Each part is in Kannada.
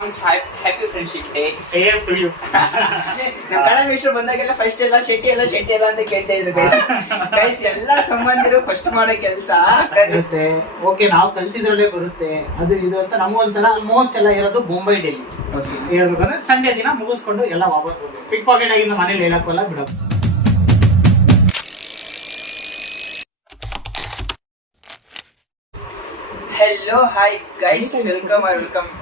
Happy friendship day. Same to you. ನಮ್ಮ ಕನ್ನಡ ವಿಷಯ ಬಂದಾಗೆಲ್ಲ ಫಸ್ಟ್ ಎಲ್ಲ ಶೆಟ್ಟಿ ಎಲ್ಲ ಅಂತ ಕೇಳ್ತಾ ಇದ್ರು ಗೈಸ್. ಎಲ್ಲ ಸಂಬಂಧಿರು ಫಸ್ಟ್ ಮಾಡೋ ಕೆಲಸ ಬರುತ್ತೆ. ಓಕೆ, ನಾವು ಕಲ್ತಿದ್ರಲ್ಲೇ ಬರುತ್ತೆ ಅದು ಇದು ಅಂತ ನಮಗೊಂಥರ ಆಲ್ಮೋಸ್ಟ್ ಎಲ್ಲ ಇರೋದು ಬೊಂಬೈ ಡೈಲಿ. ಹೇಳ್ಬೇಕಂದ್ರೆ ಸಂಡೇ ದಿನ ಮುಗಿಸ್ಕೊಂಡು ಎಲ್ಲ ವಾಪಸ್ ಬಂದ್ವಿ. ಪಿಕ್ ಪಾಕೆಟ್ ಆಗಿಂದ ಮನೇಲಿ ಹೇಳಕ್ಕೋಲ್ಲ ಬಿಡೋದು. Hello hi guys, welcome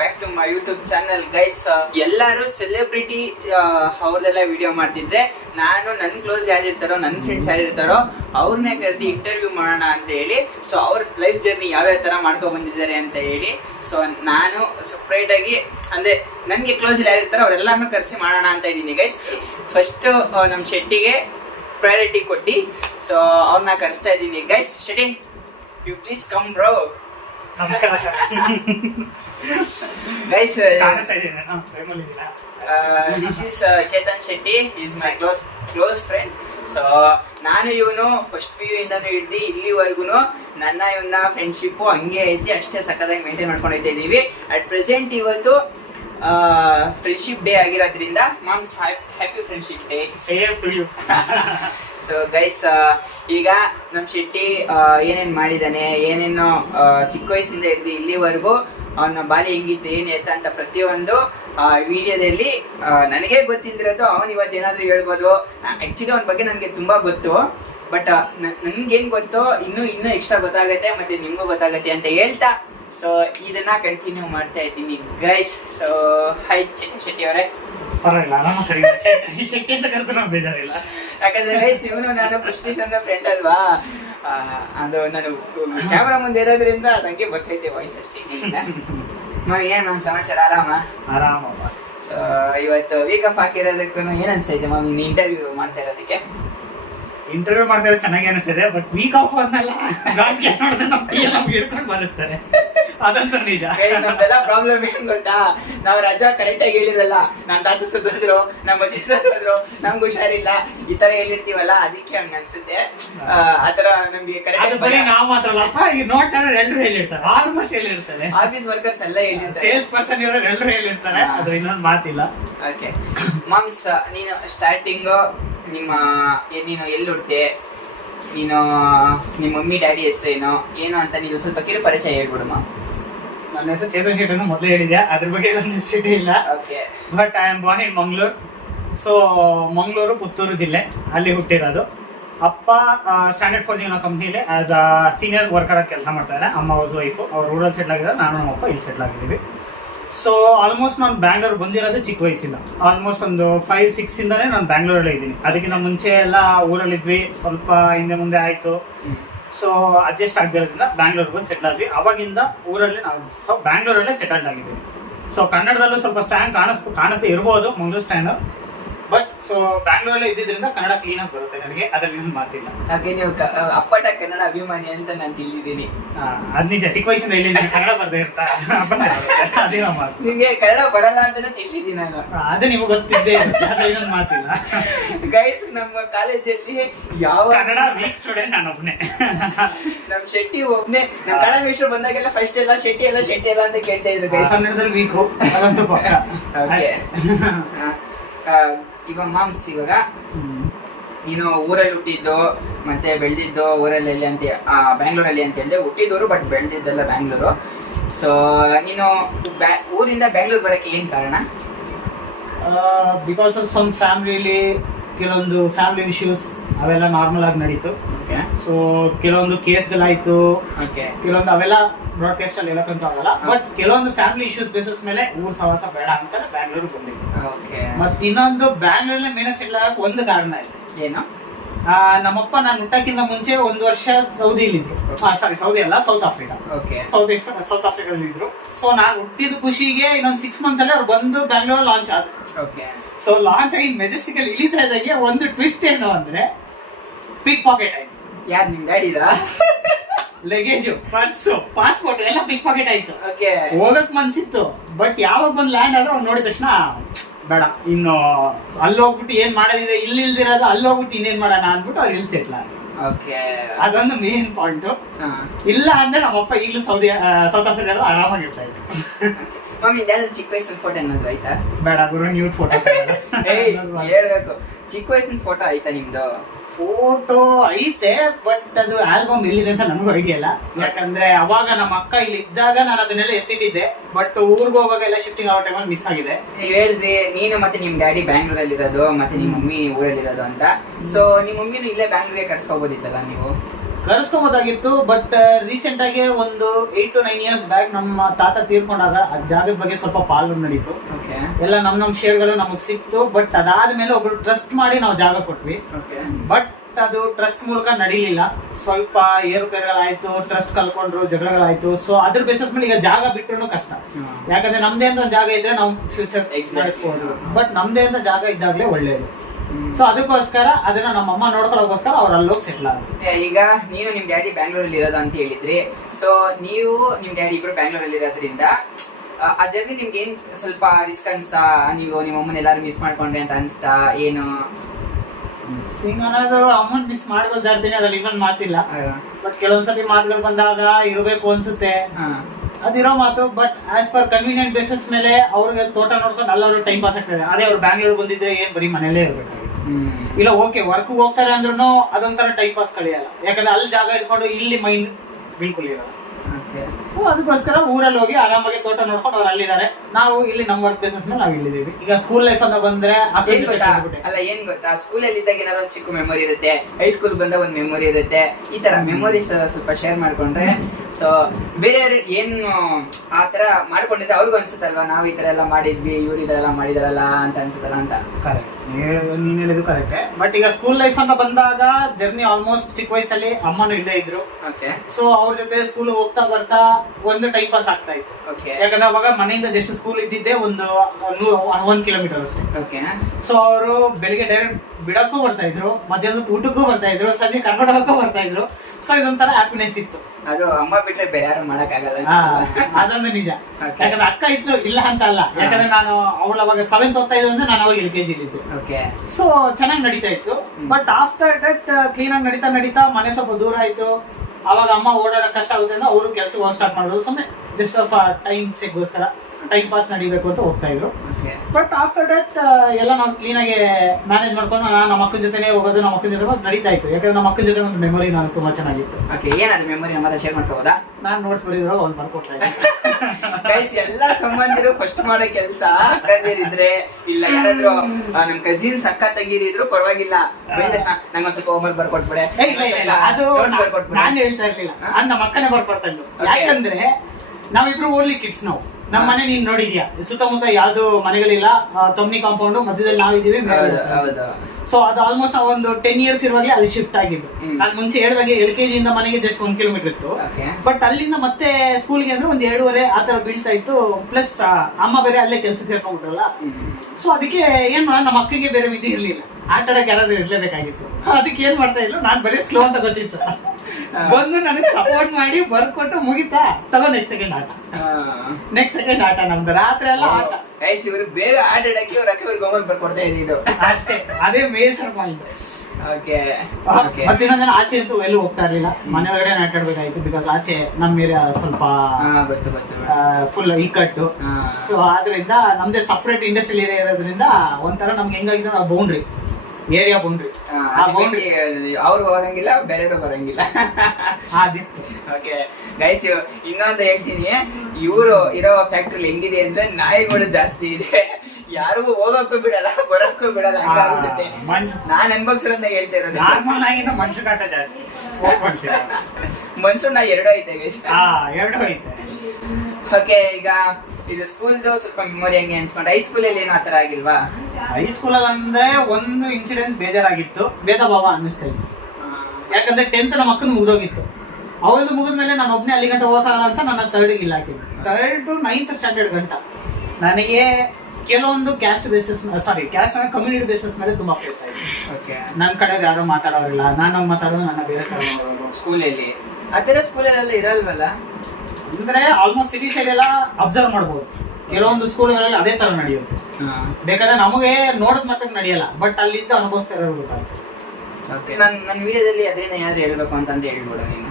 back to my YouTube channel guys. ಎಲ್ಲರೂ ಸೆಲೆಬ್ರಿಟಿ ಅವ್ರದೆಲ್ಲ ವಿಡಿಯೋ ಮಾಡ್ತಿದ್ರೆ ನಾನು ನನ್ನ ಕ್ಲೋಸ್ ಯಾರಿರ್ತಾರೋ, ನನ್ನ ಫ್ರೆಂಡ್ಸ್ ಯಾರಿರ್ತಾರೋ ಅವ್ರನ್ನೇ ಕರೆದು ಇಂಟರ್ವ್ಯೂ ಮಾಡೋಣ ಅಂತ ಹೇಳಿ, ಸೊ ಅವ್ರ ಲೈಫ್ ಜರ್ನಿ ಯಾವ್ಯಾವ ಥರ ಮಾಡ್ಕೊ ಬಂದಿದ್ದಾರೆ ಅಂತ ಹೇಳಿ, ಸೊ ನಾನು ಸಪ್ರೇಟಾಗಿ ಅಂದರೆ ನನಗೆ ಕ್ಲೋಸ್ ಯಾರಿರ್ತಾರೋ ಅವರೆಲ್ಲನೂ ಕರೆಸಿ ಮಾಡೋಣ ಅಂತ ಇದ್ದೀನಿ ಗೈಸ್. ಫಸ್ಟು ನಮ್ಮ ಶೆಟ್ಟಿಗೆ ಪ್ರಯಾರಿಟಿ ಕೊಟ್ಟು ಸೊ ಅವ್ರನ್ನ ಕರೆಸ್ತಾ ಇದ್ದೀನಿ guys. Shetty, you please come bro. Guys, this is Chetan Shetty. He is my close friend. So ನಾನು ಇವನು ಫಸ್ಟ್ PU ಇಂದಾನು ಹಿಡ್ದು ಇಲ್ಲಿವರೆಗೂ ನನ್ನ ಇವನ್ನ ಫ್ರೆಂಡ್ಶಿಪ್ಪು ಹಂಗೆ ಐತಿ, ಅಷ್ಟೇ ಸಕ್ಕದಾಗಿ ಮೇಂಟೈನ್ ಮಾಡ್ಕೊಂಡು ಹೋಗ್ತಾ ಇದ್ದೀವಿ. ಅಟ್ ಪ್ರೆಸೆಂಟ್ ಇವತ್ತು ಫ್ರೆಂಡ್ಶಿಪ್ ಡೇ ಆಗಿರೋದ್ರಿಂದ moms happy friendship day. Same to you. So guys, ಈಗ ನಮ್ಮ ಶೆಟ್ಟಿ ಏನೇನು ಮಾಡಿದ್ದಾನೆ, ಏನೇನೋ ಚಿಕ್ಕ ವಯಸ್ಸಿಂದ ಹಿಡಿದು ಇಲ್ಲಿವರೆಗೂ ಅವನ ಬಾಲ್ಯ ಹೆಂಗಿತ್ತು, ಏನಿತ್ತು ಅಂತ ಪ್ರತಿಯೊಂದು ವಿಡಿಯೋದಲ್ಲಿ ನನಗೆ ಗೊತ್ತಿಲ್ದಿರೋದು ಅವನು ಇವತ್ತು ಏನಾದರೂ ಹೇಳ್ಬೋದು. ಆ್ಯಕ್ಚುಲಿ ಅವನ ಬಗ್ಗೆ ನನಗೆ ತುಂಬ ಗೊತ್ತು, ಬಟ್ ನನ್ಗೇನು ಗೊತ್ತೋ ಇನ್ನೂ ಎಕ್ಸ್ಟ್ರಾ ಗೊತ್ತಾಗತ್ತೆ, ಮತ್ತು ನಿಮಗೂ ಗೊತ್ತಾಗತ್ತೆ ಅಂತ ಹೇಳ್ತಾ ಸೊ ಇದನ್ನ ಕಂಟಿನ್ಯೂ ಮಾಡ್ತಾ ಇದ್ದೀನಿ ಗೈಸ್. ಸೊ ಹೈ ಶೆಟ್ಟಿ ಅವರೇ. ಪರವಾಗಿಲ್ಲ, ಶೆಟ್ಟಿ ಅಂತ ಕರೆದು ನಾವು ಬೇಜಾರಿಲ್ಲ. ಯಾಕಂದ್ರೆ ಗೈಸ್ ಇವನು ನಾನು ಪೃಥ್ವೀಸ್ ಅನ್ನೋ ಫ್ರೆಂಡ್ ಅಲ್ವಾ, ಅದು ನಾನು ಕ್ಯಾಮ್ರಾ ಮುಂದೆ ಇರೋದ್ರಿಂದ ನನಗೆ ಗೊತ್ತೈತೆ ವಾಯ್ಸ್ ಅಷ್ಟೇ. ಏನು ನನ್ನ ಸಮಾಚಾರ? ಆರಾಮಪ್ಪ. ಸೊ ಇವತ್ತು ವೀಕ್ ಆಫ್ ಹಾಕಿರೋದಕ್ಕೂ ಏನು ಅನಿಸ್ತೈತೆ ಮಾಮ್ ನೀನು ಇಂಟರ್ವ್ಯೂ ಮಾಡ್ತಾ ಇರೋದಕ್ಕೆ? ಇಂಟರ್ವ್ಯೂ ಮಾಡ್ತಾರೆ ಚೆನ್ನಾಗಿ ಅನಿಸ್ತದೆ, ಬಟ್ ವೀಕ್ ಆಫ್ ಅನ್ನಲ್ಲ ನಮ್ಗೆ ಹಿಡ್ಕೊಂಡು ಬರೆಸ್ತಾರೆ, ಅದಂತೂ ನಿಜ. ನಮ್ದೆಲ್ಲ ಪ್ರಾಬ್ಲಮ್ ಏನ್ ಗೊತ್ತಾ, ನಾವು ರಜಾ ಕರೆಕ್ಟ್ ಆಗಿ ಹೇಳಿರಲ್ಲ. ನಮ್ಮ ತಾತ ಸುತ್ತೋದ್ರು, ನಮ್ಮ ಅಜ್ಜಿ ಸುತ್ತೋದ್ರು, ನಮ್ಗೆ ಹುಷಾರಿಲ್ಲ, ಈ ತರ ಹೇಳಿರ್ತೀವಲ್ಲ, ಅದಕ್ಕೆ ಹಂಗ ಅನ್ಸುತ್ತೆ. ಆತರ ನಮ್ಗೆ ಕರೆಕ್ಟ್ ನಾವು ಮಾತ್ರ ನೋಡ್ತಾರೆ, ಎಲ್ಲರೂ ಹೇಳಿರ್ತಾರೆ, ಆಲ್ಮೋಸ್ಟ್ ಹೇಳಿರ್ತಾರೆ. ಆಫೀಸ್ ವರ್ಕರ್ಸ್ ಎಲ್ಲ ಹೇಳಿರ್ತಾರೆ, ಸೇಲ್ಸ್ ಪರ್ಸನ್ ಇರೋರು ಎಲ್ಲರೂ ಹೇಳಿರ್ತಾರೆ, ಅದು ಇನ್ನೊಂದು ಮಾತಿಲ್ಲ. ಓಕೆ ಮಾಮ್ಸ್, ನೀನು ಸ್ಟಾರ್ಟಿಂಗ್ ನೀನು ಎಲ್ಲಿ ಹುಡ್ತೆ, ನೀನು ನಿಮ್ಮ ಮಮ್ಮಿ ಡ್ಯಾಡಿ ಹೆಸರೇನು ಏನು ಅಂತ ನೀನು ಸ್ವಲ್ಪ ಕಿರು ಪರಿಚಯ ಹೇಳ್ಬಿಡಮ್ಮ. ನನ್ನ ಹೆಸರು ಚೇತನ್ ಶೆಟ್ಟಿ ಅಂತ ಮೊದಲೇ ಹೇಳಿದ್ಯಾ, ಅದ್ರ ಬಗ್ಗೆ ನೆಸಿಟಿ ಇಲ್ಲ. Okay, but I am born in Mangaluru. So Mangaluru Puttur ಜಿಲ್ಲೆ, ಅಲ್ಲಿ ಹುಟ್ಟಿರೋದು. ಅಪ್ಪ ಸ್ಟ್ಯಾಂಡರ್ಡ್ ಫೋರ್ಜಿಂಗ್ ಅನ್ನೋ ಕಂಪ್ನಿಲಿ ಆಸ್ ಅ ಸೀನಿಯರ್ ವರ್ಕರ್ ಆಗಿ ಕೆಲಸ ಮಾಡ್ತಾರೆ. ಅಮ್ಮ ಹೌಸ್ ವೈಫು, ಅವ್ರು ರೂರಲ್ ಸೆಟ್ಲ್ ಆಗಿದ್ದಾರೆ, ನಾನು ನಮ್ಮಪ್ಪ ಇಲ್ಲಿ ಸೆಟ್ಲ್ ಆಗಿದ್ದೀವಿ. ಸೊ ಆಲ್ಮೋಸ್ಟ್ ನಾನು ಬ್ಯಾಂಗ್ಳೂರ್ ಬಂದಿರೋದು ಚಿಕ್ಕ ವಯಸ್ಸಿಂದ, ಆಲ್ಮೋಸ್ಟ್ ಒಂದು 5-6 ಇಂದಾನೆ ನಾನು ಬ್ಯಾಂಗ್ಳೂರಲ್ಲೇ ಇದ್ದೀನಿ. ಅದಕ್ಕಿಂತ ಮುಂಚೆ ಎಲ್ಲ ಊರಲ್ಲಿದ್ವಿ, ಸ್ವಲ್ಪ ಹಿಂದೆ ಮುಂದೆ ಆಯಿತು. ಸೊ ಅಡ್ಜಸ್ಟ್ ಆಗದಿರೋದ್ರಿಂದ ಬ್ಯಾಂಗ್ಳೂರ್ಗೆ ಬಂದು ಸೆಟ್ಲ್ ಆದ್ವಿ. ಅವಾಗಿಂದ ಊರಲ್ಲಿ ನಾವು ಬ್ಯಾಂಗ್ಳೂರಲ್ಲೇ ಸೆಟಲ್ಡ್ ಆಗಿದ್ದೀವಿ. ಸೊ ಕನ್ನಡದಲ್ಲೂ ಸ್ವಲ್ಪ ಸ್ಟ್ಯಾಂಡ್ ಕಾಣಿಸ್ತಾ ಇರ್ಬೋದು, ಮಂಗಳೂರು ಸ್ಟ್ಯಾಂಡ್. ಬಟ್ ಸೊ ಬ್ಯಾಂಗ್ಳೂರಲ್ಲೇ ಇದ್ದಿದ್ರಿಂದ ಕನ್ನಡ ಕ್ಲೀನಾಗಿ ಬರುತ್ತೆ ನನಗೆ, ಅದ್ರಲ್ಲಿ ಏನು ಮಾತಿಲ್ಲ. ಹಾಗೆ ನೀವು ಅಪ್ಪಟ ಕನ್ನಡ ಅಭಿಮಾನಿ ಅಂತ ನಾನು ತಿಳಿದಿದ್ದೀನಿ. ಅದ್ ನಿಜ, ಚಿಕ್ಕ ವಯಸ್ಸಿಂದ ಹೇಳಿದ್ದೀನಿ ಕನ್ನಡ ಬರ್ದೇ ಇರ್ತಾ ಅದೇನೋ ಮಾತು. ನಿಮ್ಗೆ ಕನ್ನಡ ಬರಲ್ಲ ಅಂತಾನೆ ತಿಳಿದಿದ್ದೀನಿ ನಾನು, ಅದೇ ನಿಮ್ಗೆ ಗೊತ್ತಿದ್ದೇ, ಅದ್ರಲ್ಲಿ ಇನ್ನೊಂದು ಮಾತಿಲ್ಲ. ಗೈಸ್, ನಮ್ಮ ಕಾಲೇಜಲ್ಲಿ ಯಾವ ಕನ್ನಡ ವೀಕ್ ಸ್ಟೂಡೆಂಟ್ ನಾನು ಒಬ್ಬನೇ. ನಮ್ ಶೆಟ್ಟಿ ಒಬ್ನೇ. ನಮ್ ಕನ್ನಡ ವಿಷಯ ಬಂದಾಗೆಲ್ಲ ಫಸ್ಟ್ ಎಲ್ಲ ಶೆಟ್ಟಿ ಎಲ್ಲ ಅಂತ ಕೇಳ್ತಾ ಇದ್ರು ಗೈಸ್. ಕನ್ನಡದಲ್ಲಿ ವೀಕು, ಅದಂತೂ ಪಕ್ಕ. ಈಗ ಮಾಮ್ಸ್, ಇವಾಗ ನೀನು ಊರಲ್ಲಿ ಹುಟ್ಟಿದ್ದು ಮತ್ತೆ ಬೆಳೆದಿದ್ದು ಊರಲ್ಲಿ ಎಲ್ಲಿ ಅಂತ ಬ್ಯಾಂಗ್ಳೂರಲ್ಲಿ ಅಂತ ಹೇಳಿದೆ. ಹುಟ್ಟಿದವರು ಬಟ್ ಬೆಳೆದಿದ್ದೆಲ್ಲ ಬ್ಯಾಂಗ್ಳೂರು. ಸೊ ನೀನು ಊರಿಂದ ಬ್ಯಾಂಗ್ಳೂರ್ ಬರೋಕ್ಕೆ ಏನು ಕಾರಣ? ಬಿಕಾಸ್ ಆಫ್ ಸಮ್ ಫ್ಯಾಮಿಲಿಲಿ ಕೆಲವೊಂದು ಫ್ಯಾಮಿಲಿ ಇಶ್ಯೂಸ್ ಅವೆಲ್ಲ ನಾರ್ಮಲ್ ಆಗಿ ನಡೀತು. ಸೊ ಕೆಲವೊಂದು ಕೇಸ್ಗಳಾಯ್ತು, ಕೆಲವೊಂದು ಅವೆಲ್ಲ ಬ್ರಾಡ್ಕಾಸ್ಟ್ ಅಲ್ಲಿ ಹೇಳಕ್ಕಂತೂ ಆಗಲ್ಲ. ಬಟ್ ಕೆಲವೊಂದು ಫ್ಯಾಮಿಲಿ ಇಶ್ಯೂಸ್ ಬೇಸಿಸ್ ಮೇಲೆ ಊರ್ ಸವಾಸ ಬೇಡ ಅಂತ ಬ್ಯಾಂಗ್ಳೂರ್ ಬಂದಿತ್ತು. ಮತ್ತೆ ಇನ್ನೊಂದು ಬ್ಯಾಂಗ್ಳೂರ್ಲೆ ಮೇನಕ್ ಸೆಟ್ಲ್ ಆಗಕ್ಕೆ ಒಂದು ಕಾರಣ ಇದೆ. ಏನು? ನಮ್ಮಪ್ಪ ನಾನು ಹುಟ್ಟಕ್ಕಿಂತ ಮುಂಚೆ 1 ವರ್ಷ ಸೌದಿಲಿದ್ದೆ. ಸೌದಿ ಅಲ್ಲ, ಸೌತ್ ಆಫ್ರಿಕಾ. ಸೌತ್ ಆಫ್ರಿಕಾದಲ್ಲಿ ಇದ್ರು. ಸೊ ನಾನು ಹುಟ್ಟಿದ ಖುಷಿಗೆ ಇನ್ನೊಂದು 6 months ಅಲ್ಲಿ ಅವ್ರು ಬಂದು ಬ್ಯಾಂಗ್ಳೂರ್ ಲಾಂಚ್ ಆದ್ರು. ಸೊ ಲಾಂಚ್ ಆಗಿ ಮೆಜೆಸ್ಟಿಕ್ ಅಲ್ಲಿ ಇಳಿತಾ ಇದ್ದಾಗೆ ಒಂದು ಟ್ವಿಸ್ಟ್ ಏನು ಅಂದ್ರೆ ಪಿಕ್ ಪಾಕೆಟ್ ಆಯ್ತು. ಯಾರು ನಿಮ್ ಡ್ಯಾಡಿದ? ಲಗೇಜು, ಪರ್ಸು, ಪಾಸ್ಪೋರ್ಟ್ ಎಲ್ಲ ಪಿಕ್ ಪಾಕೆಟ್ ಆಯ್ತು. ಹೋಗಕ್ ಮನ್ಸಿತ್ತು, ಬಟ್ ಯಾವಾಗ ಬಂದು ಲ್ಯಾಂಡ್ ಆದ್ರೆ ಅವ್ನು ನೋಡಿದ ತಕ್ಷಣ ಬೇಡ, ಇನ್ನು ಅಲ್ಲಿ ಹೋಗ್ಬಿಟ್ಟು ಏನ್ ಮಾಡೋದಿದೆ, ಇಲ್ಲಿ ಇಲ್ದಿರೋದು ಅಲ್ಲಿ ಹೋಗ್ಬಿಟ್ಟು ಇನ್ನೇನ್ ಮಾಡೋಣ ಅಂದ್ಬಿಟ್ಟು ಅವ್ರು ಇಲ್ಲಿ ಸೆಟ್ಲ್ ಆಗಿ. ಅದೊಂದು ಮೇನ್ ಪಾಯಿಂಟ್. ಇಲ್ಲ ಅಂದ್ರೆ ನಮ್ಮಪ್ಪ ಈಗಲೂ ಸೌತ್ ಆಫ್ರಿಕಾದಲ್ಲಿ ಆರಾಮಾಗಿರ್ತಾ ಇದ್ರು. ಮಮ್ಮಿ ಯಾವ್ದು ಚಿಕ್ಕ ವಯಸ್ಸಿನ ಫೋಟೋ ಏನಾದ್ರು ಆಯ್ತಾ? ಬೇಡ ಗುರು, ನ್ಯೂಡ್ ಫೋಟೋ ಹೇಳ್ಬೇಕು. ಚಿಕ್ಕ ವಯಸ್ಸಿನ ಫೋಟೋ ಆಯ್ತಾ ನಿಮ್ದು? ಫೋಟೋ ಐತೆ, ಬಟ್ ಅದು ಆಲ್ಬಮ್ ಎಲ್ಲಿದೆ ಅಂತ ನನಗೂ ಐಡಿಯಾ ಇಲ್ಲ. ಯಾಕಂದ್ರೆ ಅವಾಗ ನಮ್ಮ ಅಕ್ಕ ಇಲ್ಲಿ ಇದ್ದಾಗ ನಾನು ಅದನ್ನೆಲ್ಲ ಎತ್ತಿಟ್ಟಿದ್ದೆ, ಬಟ್ ಊರ್ಗ್ ಹೋಗುವಾಗ ಎಲ್ಲ ಶಿಫ್ಟಿಂಗ್ ಆಗೋ ಟೈಮಲ್ಲಿ ಮಿಸ್ ಆಗಿದೆ. ನೀವ್ ಹೇಳಿದ್ರಿ ನೀನು ಮತ್ತೆ ನಿಮ್ ಡ್ಯಾಡಿ ಬ್ಯಾಂಗ್ಳೂರಲ್ಲಿ ಇರೋದು, ಮತ್ತೆ ನಿಮ್ ಮಮ್ಮಿ ಊರಲ್ಲಿ ಇರೋದು ಅಂತ. ಸೊ ನಿಮ್ ಮಮ್ಮಿನೂ ಇಲ್ಲೇ ಬ್ಯಾಂಗ್ಳೂರಿಗೆ ಕರ್ಸ್ಕೋಬೋದಿತ್ತಲ್ಲ ನೀವು? ಕರ್ಸ್ಕೊಬೋದಾಗಿತ್ತು, ಬಟ್ ರೀಸೆಂಟ್ ಆಗಿ ಒಂದು 8 to 9 years ಬ್ಯಾಕ್ ನಮ್ಮ ತಾತ ತೀರ್ಕೊಂಡಾಗ ಆ ಜಾಗದ ಬಗ್ಗೆ ಸ್ವಲ್ಪ ಪಾಲು ನಡೀತು. ಎಲ್ಲ ನಮ್ ಶೇರ್ಗಳು ನಮಗ್ ಸಿಕ್ತು. ಬಟ್ ಅದಾದ್ಮೇಲೆ ಒಬ್ರು ಟ್ರಸ್ಟ್ ಮಾಡಿ ನಾವು ಜಾಗ ಕೊಟ್ವಿ. ಬಟ್ ಅದು ಟ್ರಸ್ಟ್ ಮೂಲಕ ನಡೀಲಿಲ್ಲ, ಸ್ವಲ್ಪ ಏರುಪೇರುಗಳಾಯ್ತು, ಟ್ರಸ್ಟ್ ಕಲ್ಕೊಂಡ್ರು, ಜಗಳಗಳಾಯ್ತು. ಸೊ ಅದ್ರ ಬೇಸಿಸ್ ಮೇಲೆ ಈಗ ಜಾಗ ಬಿಟ್ರು ಕಷ್ಟ. ಯಾಕಂದ್ರೆ ನಮ್ದೇ ಅಂತ ಜಾಗ ಇದ್ರೆ ನಾವು ಫ್ಯೂಚರ್ ನಡೆಸ್ಬೋದು, ಬಟ್ ನಮ್ದೇ ಅಂತ ಜಾಗ ಇದ್ದಾಗಲೇ ಒಳ್ಳೇದು. ಸೊ ಅದಕ್ಕೋಸ್ಕರ ಅದನ್ನ ನಮ್ಮಮ್ಮ ನೋಡ್ಕೊಳ್ಳೋಕೋಸ್ಕರ ಅವ್ರು ಅಲ್ಲೋಗಿ ಸೆಟ್ಲ್ ಆಗುತ್ತೆ. ಈಗ ನೀನು ನಿಮ್ ಡ್ಯಾಡಿ ಬ್ಯಾಂಗ್ಳೂರಲ್ಲಿ ಇರೋದು ಅಂತ ಹೇಳಿದ್ರಿ. ಸೊ ನೀವು ನಿಮ್ ಡ್ಯಾಡಿ ಇಬ್ರು ಬ್ಯಾಂಗ್ಳೂರಲ್ಲಿ ಇರೋದ್ರಿಂದ ಆ ಜರ್ನಿ ನಿಮ್ಗೆ ಏನ್ ಸ್ವಲ್ಪ ರಿಸ್ಕ್ ಅನ್ಸ್ತಾ? ನೀವು ನಿಮ್ಮ ಅಮ್ಮನ ಎಲ್ಲಾರು ಮಿಸ್ ಮಾಡ್ಕೊಂಡ್ರಿ ಅಂತ ಅನ್ಸ್ತಾ? ಏನು ಮಿಸ್ಸಿಂಗ್ ಅನ್ನೋದು ಅಮ್ಮನ್ ಮಿಸ್ ಮಾಡ್ಕೊಳ್ತಾ ಇರ್ತೀನಿ, ಅದ್ರಲ್ಲಿ ಇನ್ನೊಂದು ಮಾತಿಲ್ಲ. ಬಟ್ ಕೆಲವೊಂದ್ಸತಿ ಮಾತುಗಳು ಬಂದಾಗ ಇರಬೇಕು ಅನ್ಸುತ್ತೆ, ಅದಿರೋ ಮಾತು. But as per convenient basis ಮೇಲೆ ಅವ್ರಿಗೆ ತೋಟ ನೋಡ್ಕೊಂಡು ಅಲ್ಲವರು ಟೈಮ್ ಪಾಸ್ ಆಗ್ತದೆ. ಅದೇ ಅವ್ರು ಬ್ಯಾಂಗ್ಳೂರ್ ಬಂದಿದ್ರೆ ಏನ್ ಬರೀ ಮನೇಲೇ ಇರ್ಬೇಕಾಗಿತ್ತು. ಇಲ್ಲ ಓಕೆ ವರ್ಕ್ ಹೋಗ್ತಾರೆ ಅಂದ್ರೂ ಅದೊಂಥರ ಟೈಮ್ ಪಾಸ್ ಕಳಿಯಲ್ಲ, ಯಾಕಂದ್ರೆ ಅಲ್ಲಿ ಜಾಗ ಇಟ್ಕೊಂಡು ಇಲ್ಲಿ ಮೈಂಡ್ ಬಿಲ್ಕುಲ್ ಇರಲ್ಲ. ಸೊ ಅದಕ್ಕೋಸ್ಕರ ಊರಲ್ಲಿ ಹೋಗಿ ಆರಾಮಾಗಿ ತೋಟ ನೋಡ್ಕೊಂಡು ಅವ್ರು ಅಲ್ಲಿದ್ದಾರೆ, ನಾವು ಇಲ್ಲಿ ನಮ್ಮ ವರ್ಕ್ ಬೇಸಿಸ್ ಮೇಲೆ ನಾವು ಇಲ್ಲಿದ್ದೀವಿ. ಈಗ ಸ್ಕೂಲ್ ಲೈಫ್ ಅಂತ ಬಂದ್ರೆ ಅಲ್ಲ ಏನ್ ಗೊತ್ತಾ, ಸ್ಕೂಲಲ್ಲಿ ಇದ್ದಾಗ ಏನಾದ್ರು ಒಂದು ಚಿಕ್ಕ ಮೆಮೊರಿ ಇರುತ್ತೆ, ಹೈಸ್ಕೂಲ್ ಬಂದಾಗ ಒಂದು ಮೆಮೊರಿ ಇರುತ್ತೆ. ಈ ತರ ಮೆಮೊರೀಸ್ ಸ್ವಲ್ಪ ಶೇರ್ ಮಾಡ್ಕೊಂಡ್ರೆ ಸೊ ಬೇರೆಯವ್ರು ಏನು ಆ ತರ ಮಾಡ್ಕೊಂಡಿದ್ರೆ ಅವ್ರಿಗೂ ಅನ್ಸುತ್ತಲ್ವಾ, ನಾವ್ ಈ ತರ ಎಲ್ಲ ಮಾಡಿದ್ವಿ, ಇವ್ರು ಈ ತರ ಎಲ್ಲ ಮಾಡಿದಾರಲ್ಲ ಅಂತ ಅನ್ಸುತ್ತಲ್ಲ ಅಂತ. ಕರೆಕ್ಟ್, ನೀನ್ ಹೇಳಿದ್ರು ಕರೆಕ್ಟ್. ಬಟ್ ಈಗ ಸ್ಕೂಲ್ ಲೈಫ್ ಅಂತ ಬಂದಾಗ ಜರ್ನಿ ಆಲ್ಮೋಸ್ಟ್ ಚಿಕ್ಕ ವಯಸ್ಸಲ್ಲಿ ಅಮ್ಮನೂ ಇಲ್ಲೇ ಇದ್ರು. ಸೊ ಅವ್ರ ಜೊತೆ ಸ್ಕೂಲ್ ಹೋಗ್ತಾ ಬರ್ತಾ ಒಂದು ಟೈಮ್ ಪಾಸ್ ಆಗ್ತಾ ಇತ್ತು. ಯಾಕಂದ್ರೆ ಅವಾಗ ಮನೆಯಿಂದ ಜಸ್ಟ್ ಸ್ಕೂಲ್ ಇದ್ದಿದ್ದೆ ಒಂದು 1 ಕಿಲೋಮೀಟರ್ ಅಷ್ಟೇ. ಸೊ ಅವರು ಬೆಳಿಗ್ಗೆ ಡೈರೆಕ್ಟ್ ಬಿಡಕ್ಕೂ ಬರ್ತಾ ಇದ್ರು, ಮಧ್ಯಾಹ್ನದ ಊಟಕ್ಕೂ ಬರ್ತಾ ಇದ್ರು, ಸಂಜೆ ಕರ್ಕೊಂಡು ಹೋಗಕ್ಕೂ ಬರ್ತಾ ಇದ್ರು. ಸೊ ಇದೊಂಥರ ಹ್ಯಾಪಿನೆಸ್ ಇತ್ತು. ಅದು ಅಮ್ಮ ಬಿಟ್ರೆ ಬೇರೆ ಯಾರು ಮಾಡಕ್ ಆಗಲ್ಲ, ಅದೊಂದು ನಿಜ. ಯಾಕಂದ್ರೆ ಅಕ್ಕ ಇತ್ತು, ಇಲ್ಲ ಅಂತ ಅಲ್ಲ. ಯಾಕಂದ್ರೆ ನಾನು ಅವಳು ಅವಾಗ 7th ಓದ್ತಾ ಇದ್ದು ಅಂದ್ರೆ ನಾನು ಅವಾಗ LKG ಇದ್ದೆ. ಸೊ ಚೆನ್ನಾಗಿ ನಡೀತಾ ಇತ್ತು. ಬಟ್ ಆಫ್ಟರ್ ದಟ್ ಕ್ಲೀನ್ ಆಗಿ ನಡೀತಾ ಮನೆ ಸ್ವಲ್ಪ ದೂರ ಆಯ್ತು. ಅವಾಗ ಅಮ್ಮ ಓಡಾಡಕ್ ಕಷ್ಟ ಆಗುತ್ತೆ ಅಂದ್ರೆ ಅವರು ಕೆಲ್ಸಕ್ಕೆ ಹೋಗಿ ಸ್ಟಾರ್ಟ್ ಮಾಡೋದು. ಸುಮ್ಮನೆ ಜಸ್ಟ್ ಆಫ್ ಟೈಮ್ ಚೆಕ್ಗೋಸ್ಕರ ಟೈಮ್ ಪಾಸ್ ನಡಿಬೇಕು ಅಂತ ಹೋಗ್ತಾ ಇದ್ರು. ಬಟ್ ಆಫ್ಟರ್ ದಟ್ ಎಲ್ಲ ನಾವು ಕ್ಲೀನ್ ಆಗಿ ಮ್ಯಾನೇಜ್ ಮಾಡ್ಕೊಂಡು ನಮ್ಮ ಅಕ್ಕನ ಜೊತೆನೇ ಹೋಗೋದು, ನಮ್ಮ ಅಕ್ಕನ ಜೊತೆ ನಡೀತಾ ಇತ್ತು. ಯಾಕಂದ್ರೆ ನಮ್ಮ ಅಕ್ಕನ ಜೊತೆ ಒಂದು ಮೆಮೊರಿ ನಾನು ತುಂಬಾ ಚೆನ್ನಾಗಿತ್ತು. ಏನಾದ್ರು ಮೆಮೊರಿ ನಮ್ಮ ಶೇರ್ ಮಾಡ್ಕೋಬೋದಾ? ನಾನು ನೋಟ್ಸ್ ಬರೀದ್ರು ಒಂದು ಬರ್ಕೊಡ್ತಾ ಇದ್ದೆ. ಎಲ್ಲ ತಮ್ಮಂದಿರು ಫಸ್ಟ್ ಮಾಡೋ ಕೆಲಸ ಅಕ್ಕಂದಿರಿದ್ರೆ, ಇಲ್ಲ ಯಾರಾದ್ರೂ ನಮ್ ಕಸಿನ್ಸ್ ಅಕ್ಕ ತಂಗಿರಿದ್ರು ಪರವಾಗಿಲ್ಲ, ನಂಗೆ ಸ್ವಲ್ಪ ಹೋಮ್ವರ್ಕ್ ಬರ್ಕೊಟ್ಬಿಡೆ, ಅದು ನಾನು ಹೇಳ್ತಾ ಇರ್ಲಿಲ್ಲ, ನಮ್ಮ ಅಕ್ಕನೇ ಬರ್ಕೊಡ್ತಾ ಇದ್ದು. ಯಾಕಂದ್ರೆ ನಾವಿಬ್ರು ಓನ್ಲಿ ಕಿಡ್ಸ್. ನಾವು ನಮ್ಮ ಮನೆ ನೀನ್ ನೋಡಿದ್ಯಾ, ಸುತ್ತಮುತ್ತ ಯಾವ್ದು ಮನೆಗಳಿಲ್ಲ, ಕಂಪ್ನಿ ಕಾಂಪೌಂಡ್ ಮಧ್ಯದಲ್ಲಿ ನಾವಿದೀವಿ. ಸೊ ಅದು ಆಲ್ಮೋಸ್ಟ್ ನಾವು ಒಂದು 10 years ಇರುವಾಗಲೇ ಅಲ್ಲಿ ಶಿಫ್ಟ್ ಆಗಿದ್ದು. ನಾನು ಮುಂಚೆ ಹೇಳ್ದಂಗೆ LKG ಇಂದ ಮನೆಗೆ ಜಸ್ಟ್ 1 ಕಿಲೋಮೀಟರ್ ಇತ್ತು. ಬಟ್ ಅಲ್ಲಿಂದ ಮತ್ತೆ ಸ್ಕೂಲ್ಗೆ ಅಂದ್ರೆ 1.5 ಆತರ ಬೀಳ್ತಾ ಇತ್ತು. ಪ್ಲಸ್ ಅಮ್ಮ ಬೇರೆ ಅಲ್ಲೇ ಕೆಲಸ ಸೇರ್ಕೊಂಡ್ಬಿಟ್ರಲ್ಲ. ಸೊ ಅದಕ್ಕೆ ಏನ್ ಮಾಡೋದು, ನಮ್ಮ ಅಕ್ಕಗೆ ಬೇರೆ ವಿಧಿ ಇರ್ಲಿಲ್ಲ, ಆಟ ಆಡಕ್ಕೆ ಯಾರಾದ್ರೂ ಇರ್ಲೇಬೇಕಾಗಿತ್ತು. ಸೊ ಅದಕ್ಕೆ ಏನ್ ಮಾಡ್ತಾ ಇದ್ರು, ನಾನ್ ಬರೀ ಸ್ಲೋ ಅಂತ ಗೊತ್ತಿತ್ತು, ಬಂದು ನನಗೆ ಸಪೋರ್ಟ್ ಮಾಡಿ ಬರ್ಕೊಟ್ಟು ಮುಗಿತಾ ತಗೋ ನೆಕ್ಸ್ಟ್ ಸೆಕೆಂಡ್ ಆಟ ನಮ್ದು ರಾತ್ರಿ ಎಲ್ಲ ಆಟ. ಇವ್ರು ಬೇಗ ಆಟ ಆಡಕ್ಕೆ ಇವ್ರಿಗೆ ಹೋಮ್ವರ್ಕ್ ಬರ್ಕೊಡ್ತಾ ಇದ್ರು ಅಷ್ಟೇ. ಅದೇ ಮೇಜರ್ ಪಾಯಿಂಟ್. ಮತ್ತೆ ಇನ್ನೊಂದಿನ ಆಚೆ ಅಂತೂ ಎಲ್ಲೂ ಹೋಗ್ತಾ ಇರ್ಲಿಲ್ಲ, ಮನೆ ಒಳಗಡೆ ಆಟ ಆಡ್ಬೇಕಾಯ್ತು. ಬಿಕಾಸ್ ಆಚೆ ನಮ್ಮ ಏರಿಯಾ ಸ್ವಲ್ಪ ಫುಲ್ ಇಕ್ಕಟ್ಟು. ಸೊ ಆದ್ರಿಂದ ನಮ್ದೇ ಸಪ್ರೇಟ್ ಇಂಡಸ್ಟ್ರಿಯಲ್ ಏರಿಯಾ ಇರೋದ್ರಿಂದ ಒಂಥರ ನಮ್ಗೆ ಹೆಂಗಾಗಿದೆ, ನಾವು ಬೌಂಡ್ರಿ ಏರಿಯಾ ಬೌಂಡ್ರಿ, ಆ ಬೌಂಡ್ರಿ ಅವ್ರು ಹೋಗಂಗಿಲ್ಲ, ಬೇರೆಯವ್ರು ಬರಂಗಿಲ್ಲ. ಅದಿತ್ತು. ಗೈಸ್ ಇನ್ನೊಂದು ಹೇಳ್ತೀನಿ, ಇವರು ಇರೋ ಫ್ಯಾಕ್ಟ್ರಿ ಹೆಂಗಿದೆ ಅಂದ್ರೆ ನಾಯಿಗಳು ಜಾಸ್ತಿ ಇದೆ, ಯಾರಿಗೂ ಹೋಗಕ್ಕೂ ಬಿಡಲ್ಲ, ಬರಕ್ಕೂ ಬಿಡಲ್ಲ. ನಾನ್ ಅನ್ಭವಿಸಿರೋದ್ನ ಹೇಳ್ತಾ ಇರೋದು. ಮನುಷ್ಯ ಕಾಟ ಜಾಸ್ತಿ, ಮನುಷ್ಯ ನಾ 2 ಐತೆ ಗೈಸ್. 2 ಐತೆ. ಓಕೆ, ಈಗ ಇದು ಸ್ಕೂಲ್ದು ಸ್ವಲ್ಪ ಮೆಮೊರಿ ಹೆಂಗೆ ಅನ್ಸ್ಕೊಂಡು, ಹೈಸ್ಕೂಲಲ್ಲಿ ಏನು ಆತರ ಆಗಿಲ್ವಾ? ಹೈಸ್ಕೂಲಲ್ಲಿ ಅಂದ್ರೆ ಒಂದು ಇನ್ಸಿಡೆನ್ಸ್ ಬೇಜಾರಾಗಿತ್ತು, ಭೇದ ಭಾವ ಅನ್ನಿಸ್ತಾ ಇತ್ತು. ಯಾಕಂದ್ರೆ 10th ನಮ್ಮ ಅಕ್ಕನ ಮುಗಿದೋಗಿತ್ತು. ಅವಳು ಮುಗಿದ್ಮೇಲೆ ನಾನು ಒಬ್ಬನೇ ಅಲ್ಲಿ ಗಂಟೆ ಹೋಗಲ್ಲ ಅಂತ ನನ್ನ 3rd ಇಲ್ಲ ಹಾಕಿದ್ದೆ. 3rd to 9th ಸ್ಟ್ಯಾಂಡರ್ಡ್ ಗಂಟ ನನಗೆ ಕೆಲವೊಂದು ಕ್ಯಾಸ್ಟ್ ಕಮ್ಯುನಿಟಿ ಬೇಸಿಸ್ ಮೇಲೆ ತುಂಬಾ ಫೇಸ್ ಆಯ್ತು. ನನ್ನ ಕಡೆ ಯಾರು ಮಾತಾಡೋರಿಲ್ಲ, ನಾನು ಮಾತಾಡೋದು ನನ್ನ ಬೇರೆ ತರ ಸ್ಕೂಲಲ್ಲಿ. ಆತರ ಸ್ಕೂಲಲ್ಲೆಲ್ಲ ಇರಲ್ವಲ್ಲ, ಅಂದ್ರೆ ಆಲ್ಮೋಸ್ಟ್ ಸಿಟಿ ಸೈಡ್ ಎಲ್ಲ ಅಬ್ಸರ್ವ್ ಮಾಡ್ಬೋದು. ಕೆಲವೊಂದು ಸ್ಕೂಲ್ಗಳಲ್ಲಿ ಅದೇ ತರ ನಡೆಯುತ್ತೆ. ಬೇಕಾದ್ರೆ ನಮಗೆ ನೋಡೋದ್ ಮಟ್ಟಕ್ಕೆ ನಡೆಯಲ್ಲ, ಬಟ್ ಅಲ್ಲಿಂದ ಅನುಭವಿಸ್ತಾ ಇರೋರು ಗೊತ್ತಾಗ್ತದೆ. ನನ್ನ ವಿಡಿಯೋದಲ್ಲಿ ಅದರಿಂದ ಏನಾದ್ರು ಹೇಳ್ಬೇಕು ಅಂತಂದ್ರೆ ಹೇಳ್ಬೋಡ ನೀನು?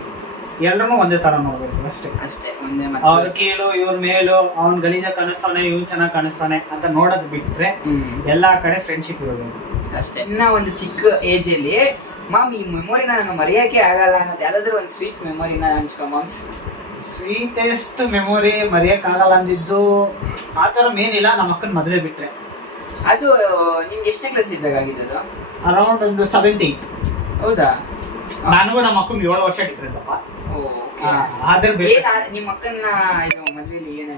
ಎಲ್ರು ಒಂದೇ ತರ ನೋಡ್ಬೇಕು ಅಷ್ಟೇ. ಒಂದೇ ಅವ್ರ ಕೀಳು ಇವ್ರ ಮೇಲು, ಅವ್ನ್ ಗಲೀಜ ಕಾಣಿಸ್ತಾನೆ, ಇವ್ನ್ ಚೆನ್ನಾಗ್ ಕಾಣಿಸ್ತಾನೆ ಅಂತ ನೋಡೋದ್ ಬಿಟ್ರೆ ಎಲ್ಲಾ ಕಡೆ ಫ್ರೆಂಡ್ಶಿಪ್ ಇರೋದು ಅಷ್ಟೇ. ಇನ್ನ ಒಂದು ಚಿಕ್ಕ ಏಜ್ ಅಲ್ಲಿ ಮಾಮ್ ಈ ಮೆಮೊರಿನ ನಾನು ಮರೆಯಕ್ಕೆ ಆಗಲ್ಲ ಅನ್ನೋದು ಯಾವ್ದಾದ್ರು ಒಂದು ಸ್ವೀಟ್ ಮೆಮೊರಿನ ಹಂಚ್ಕೊ ಮಾಮ್ಸ್. ಸ್ವೀಟೆಸ್ಟ್ ಮೆಮೊರಿ ಮರೆಯಕ್ ಆಗಲ್ಲ ಅಂದಿದ್ದು ಆತರ ಏನಿಲ್ಲ. ನಮ್ಮ ಅಕ್ಕನ ಮದ್ವೆ ಬಿಟ್ರೆ. ಅದು ನಿಮ್ಗೆ ಎಷ್ಟನೇ ಕ್ಲಾಸ್ ಇದ್ದಾಗ ಆಗಿದ್ದು? ಅರೌಂಡ್ ಒಂದು 7th 8th. ಹೌದಾ? ನನಗೂ ನಮ್ಮ ಅಕ್ಕನ 7 ವರ್ಷ ಡಿಫ್ರೆನ್ಸ್ ಅಪ್ಪ. ಅದ್ರ ನಿಮ್ಮ ಅಕ್ಕನ ಇದು ಮದ್ವೆಲಿ ಏನ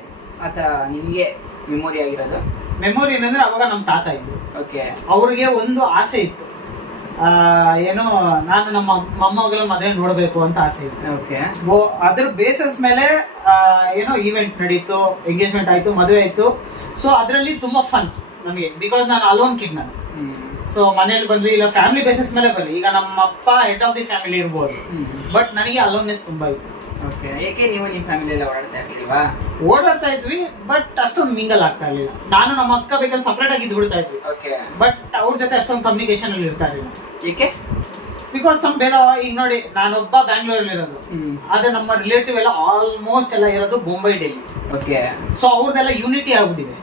ಆತರ ನಿಮ್ಗೆ ಮೆಮೊರಿ ಆಗಿರೋದು? ಮೆಮೊರಿ ಏನಂದ್ರೆ ಅವಾಗ ನಮ್ ತಾತ ಇದ್ರು. ಓಕೆ. ಅವ್ರಿಗೆ ಒಂದು ಆಸೆ ಇತ್ತು, ಏನೋ ನಾನು ನಮ್ಮ ಮೊಮ್ಮಗಳ ಮದುವೆ ನೋಡ್ಬೇಕು ಅಂತ ಆಸೆ ಇತ್ತು. ಓಕೆ. ಅದ್ರ ಬೇಸಿಸ್ ಮೇಲೆ ಏನೋ ಈವೆಂಟ್ ನಡೀತು, ಎಂಗೇಜ್ಮೆಂಟ್ ಆಯ್ತು, ಮದುವೆ ಆಯ್ತು. ಸೊ ಅದ್ರಲ್ಲಿ ತುಂಬಾ ಫನ್ ನಮಗೆ, ಬಿಕಾಸ್ ನಾನು ಅಲೋನ್ ಕಿಡ್ ನಾನು. ಸೊ ಮನೇಲಿ ಬಂದ್ವಿ ಇಲ್ಲ ಫ್ಯಾಮಿಲಿ ಬೇಸಿಸ್ ಮೇಲೆ ಬರ್ಲಿ, ಈಗ ನಮ್ಮ ಅಪ್ಪ ಹೆಡ್ ಆಫ್ ದಿ ಫ್ಯಾಮಿಲಿ ಇರ್ಬೋದು, ಬಟ್ ನನಗೆ ಅಲೋನ್ನೆಸ್ ತುಂಬಾ ಇತ್ತು. ಓಕೆ. ಏಕೆ ನೀವು ನಿಮ್ಮ ಫ್ಯಾಮಿಲಿ ಎಲ್ಲ ಓಡಾಡ್ತಾ ಇರ್ಲಿಲ್ವಾ? ಓಡಾಡ್ತಾ ಇದ್ವಿ, ಬಟ್ ಅಷ್ಟೊಂದು ಮಿಂಗಲ್ ಆಗ್ತಾ ಇರ್ಲಿಲ್ಲ. ನಾನು ನಮ್ಮ ಅಕ್ಕ ಬೇಕಾದ್ರೆ ಸಪರೇಟ್ ಆಗಿ ಇದ್ಬಿಡ್ತಾ ಇದ್ವಿ. ಓಕೆ. ಬಟ್ ಅವ್ರ ಜೊತೆ ಅಷ್ಟೊಂದು ಕಮ್ಯುನಿಕೇಶನ್ ಅಲ್ಲಿ ಇರ್ತಾ ಇರಲಿಲ್ಲ. ಏಕೆ? ಬಿಕಾಸ್ ಸಮ್ ಬೇರೆ, ಈಗ ನೋಡಿ ನಾನೊಬ್ಬ ಬ್ಯಾಂಗ್ಳೂರಲ್ಲಿ ಇರೋದು, ಆದ್ರೆ ನಮ್ಮ ರಿಲೇಟಿವ್ ಎಲ್ಲ ಆಲ್ಮೋಸ್ಟ್ ಎಲ್ಲ ಇರೋದು ಬೊಂಬೈ, ಡೆಲ್ಲಿ. ಓಕೆ. ಸೊ ಅವ್ರದೆಲ್ಲ ಯೂನಿಟಿ ಆಗ್ಬಿಟ್ಟಿದೆ.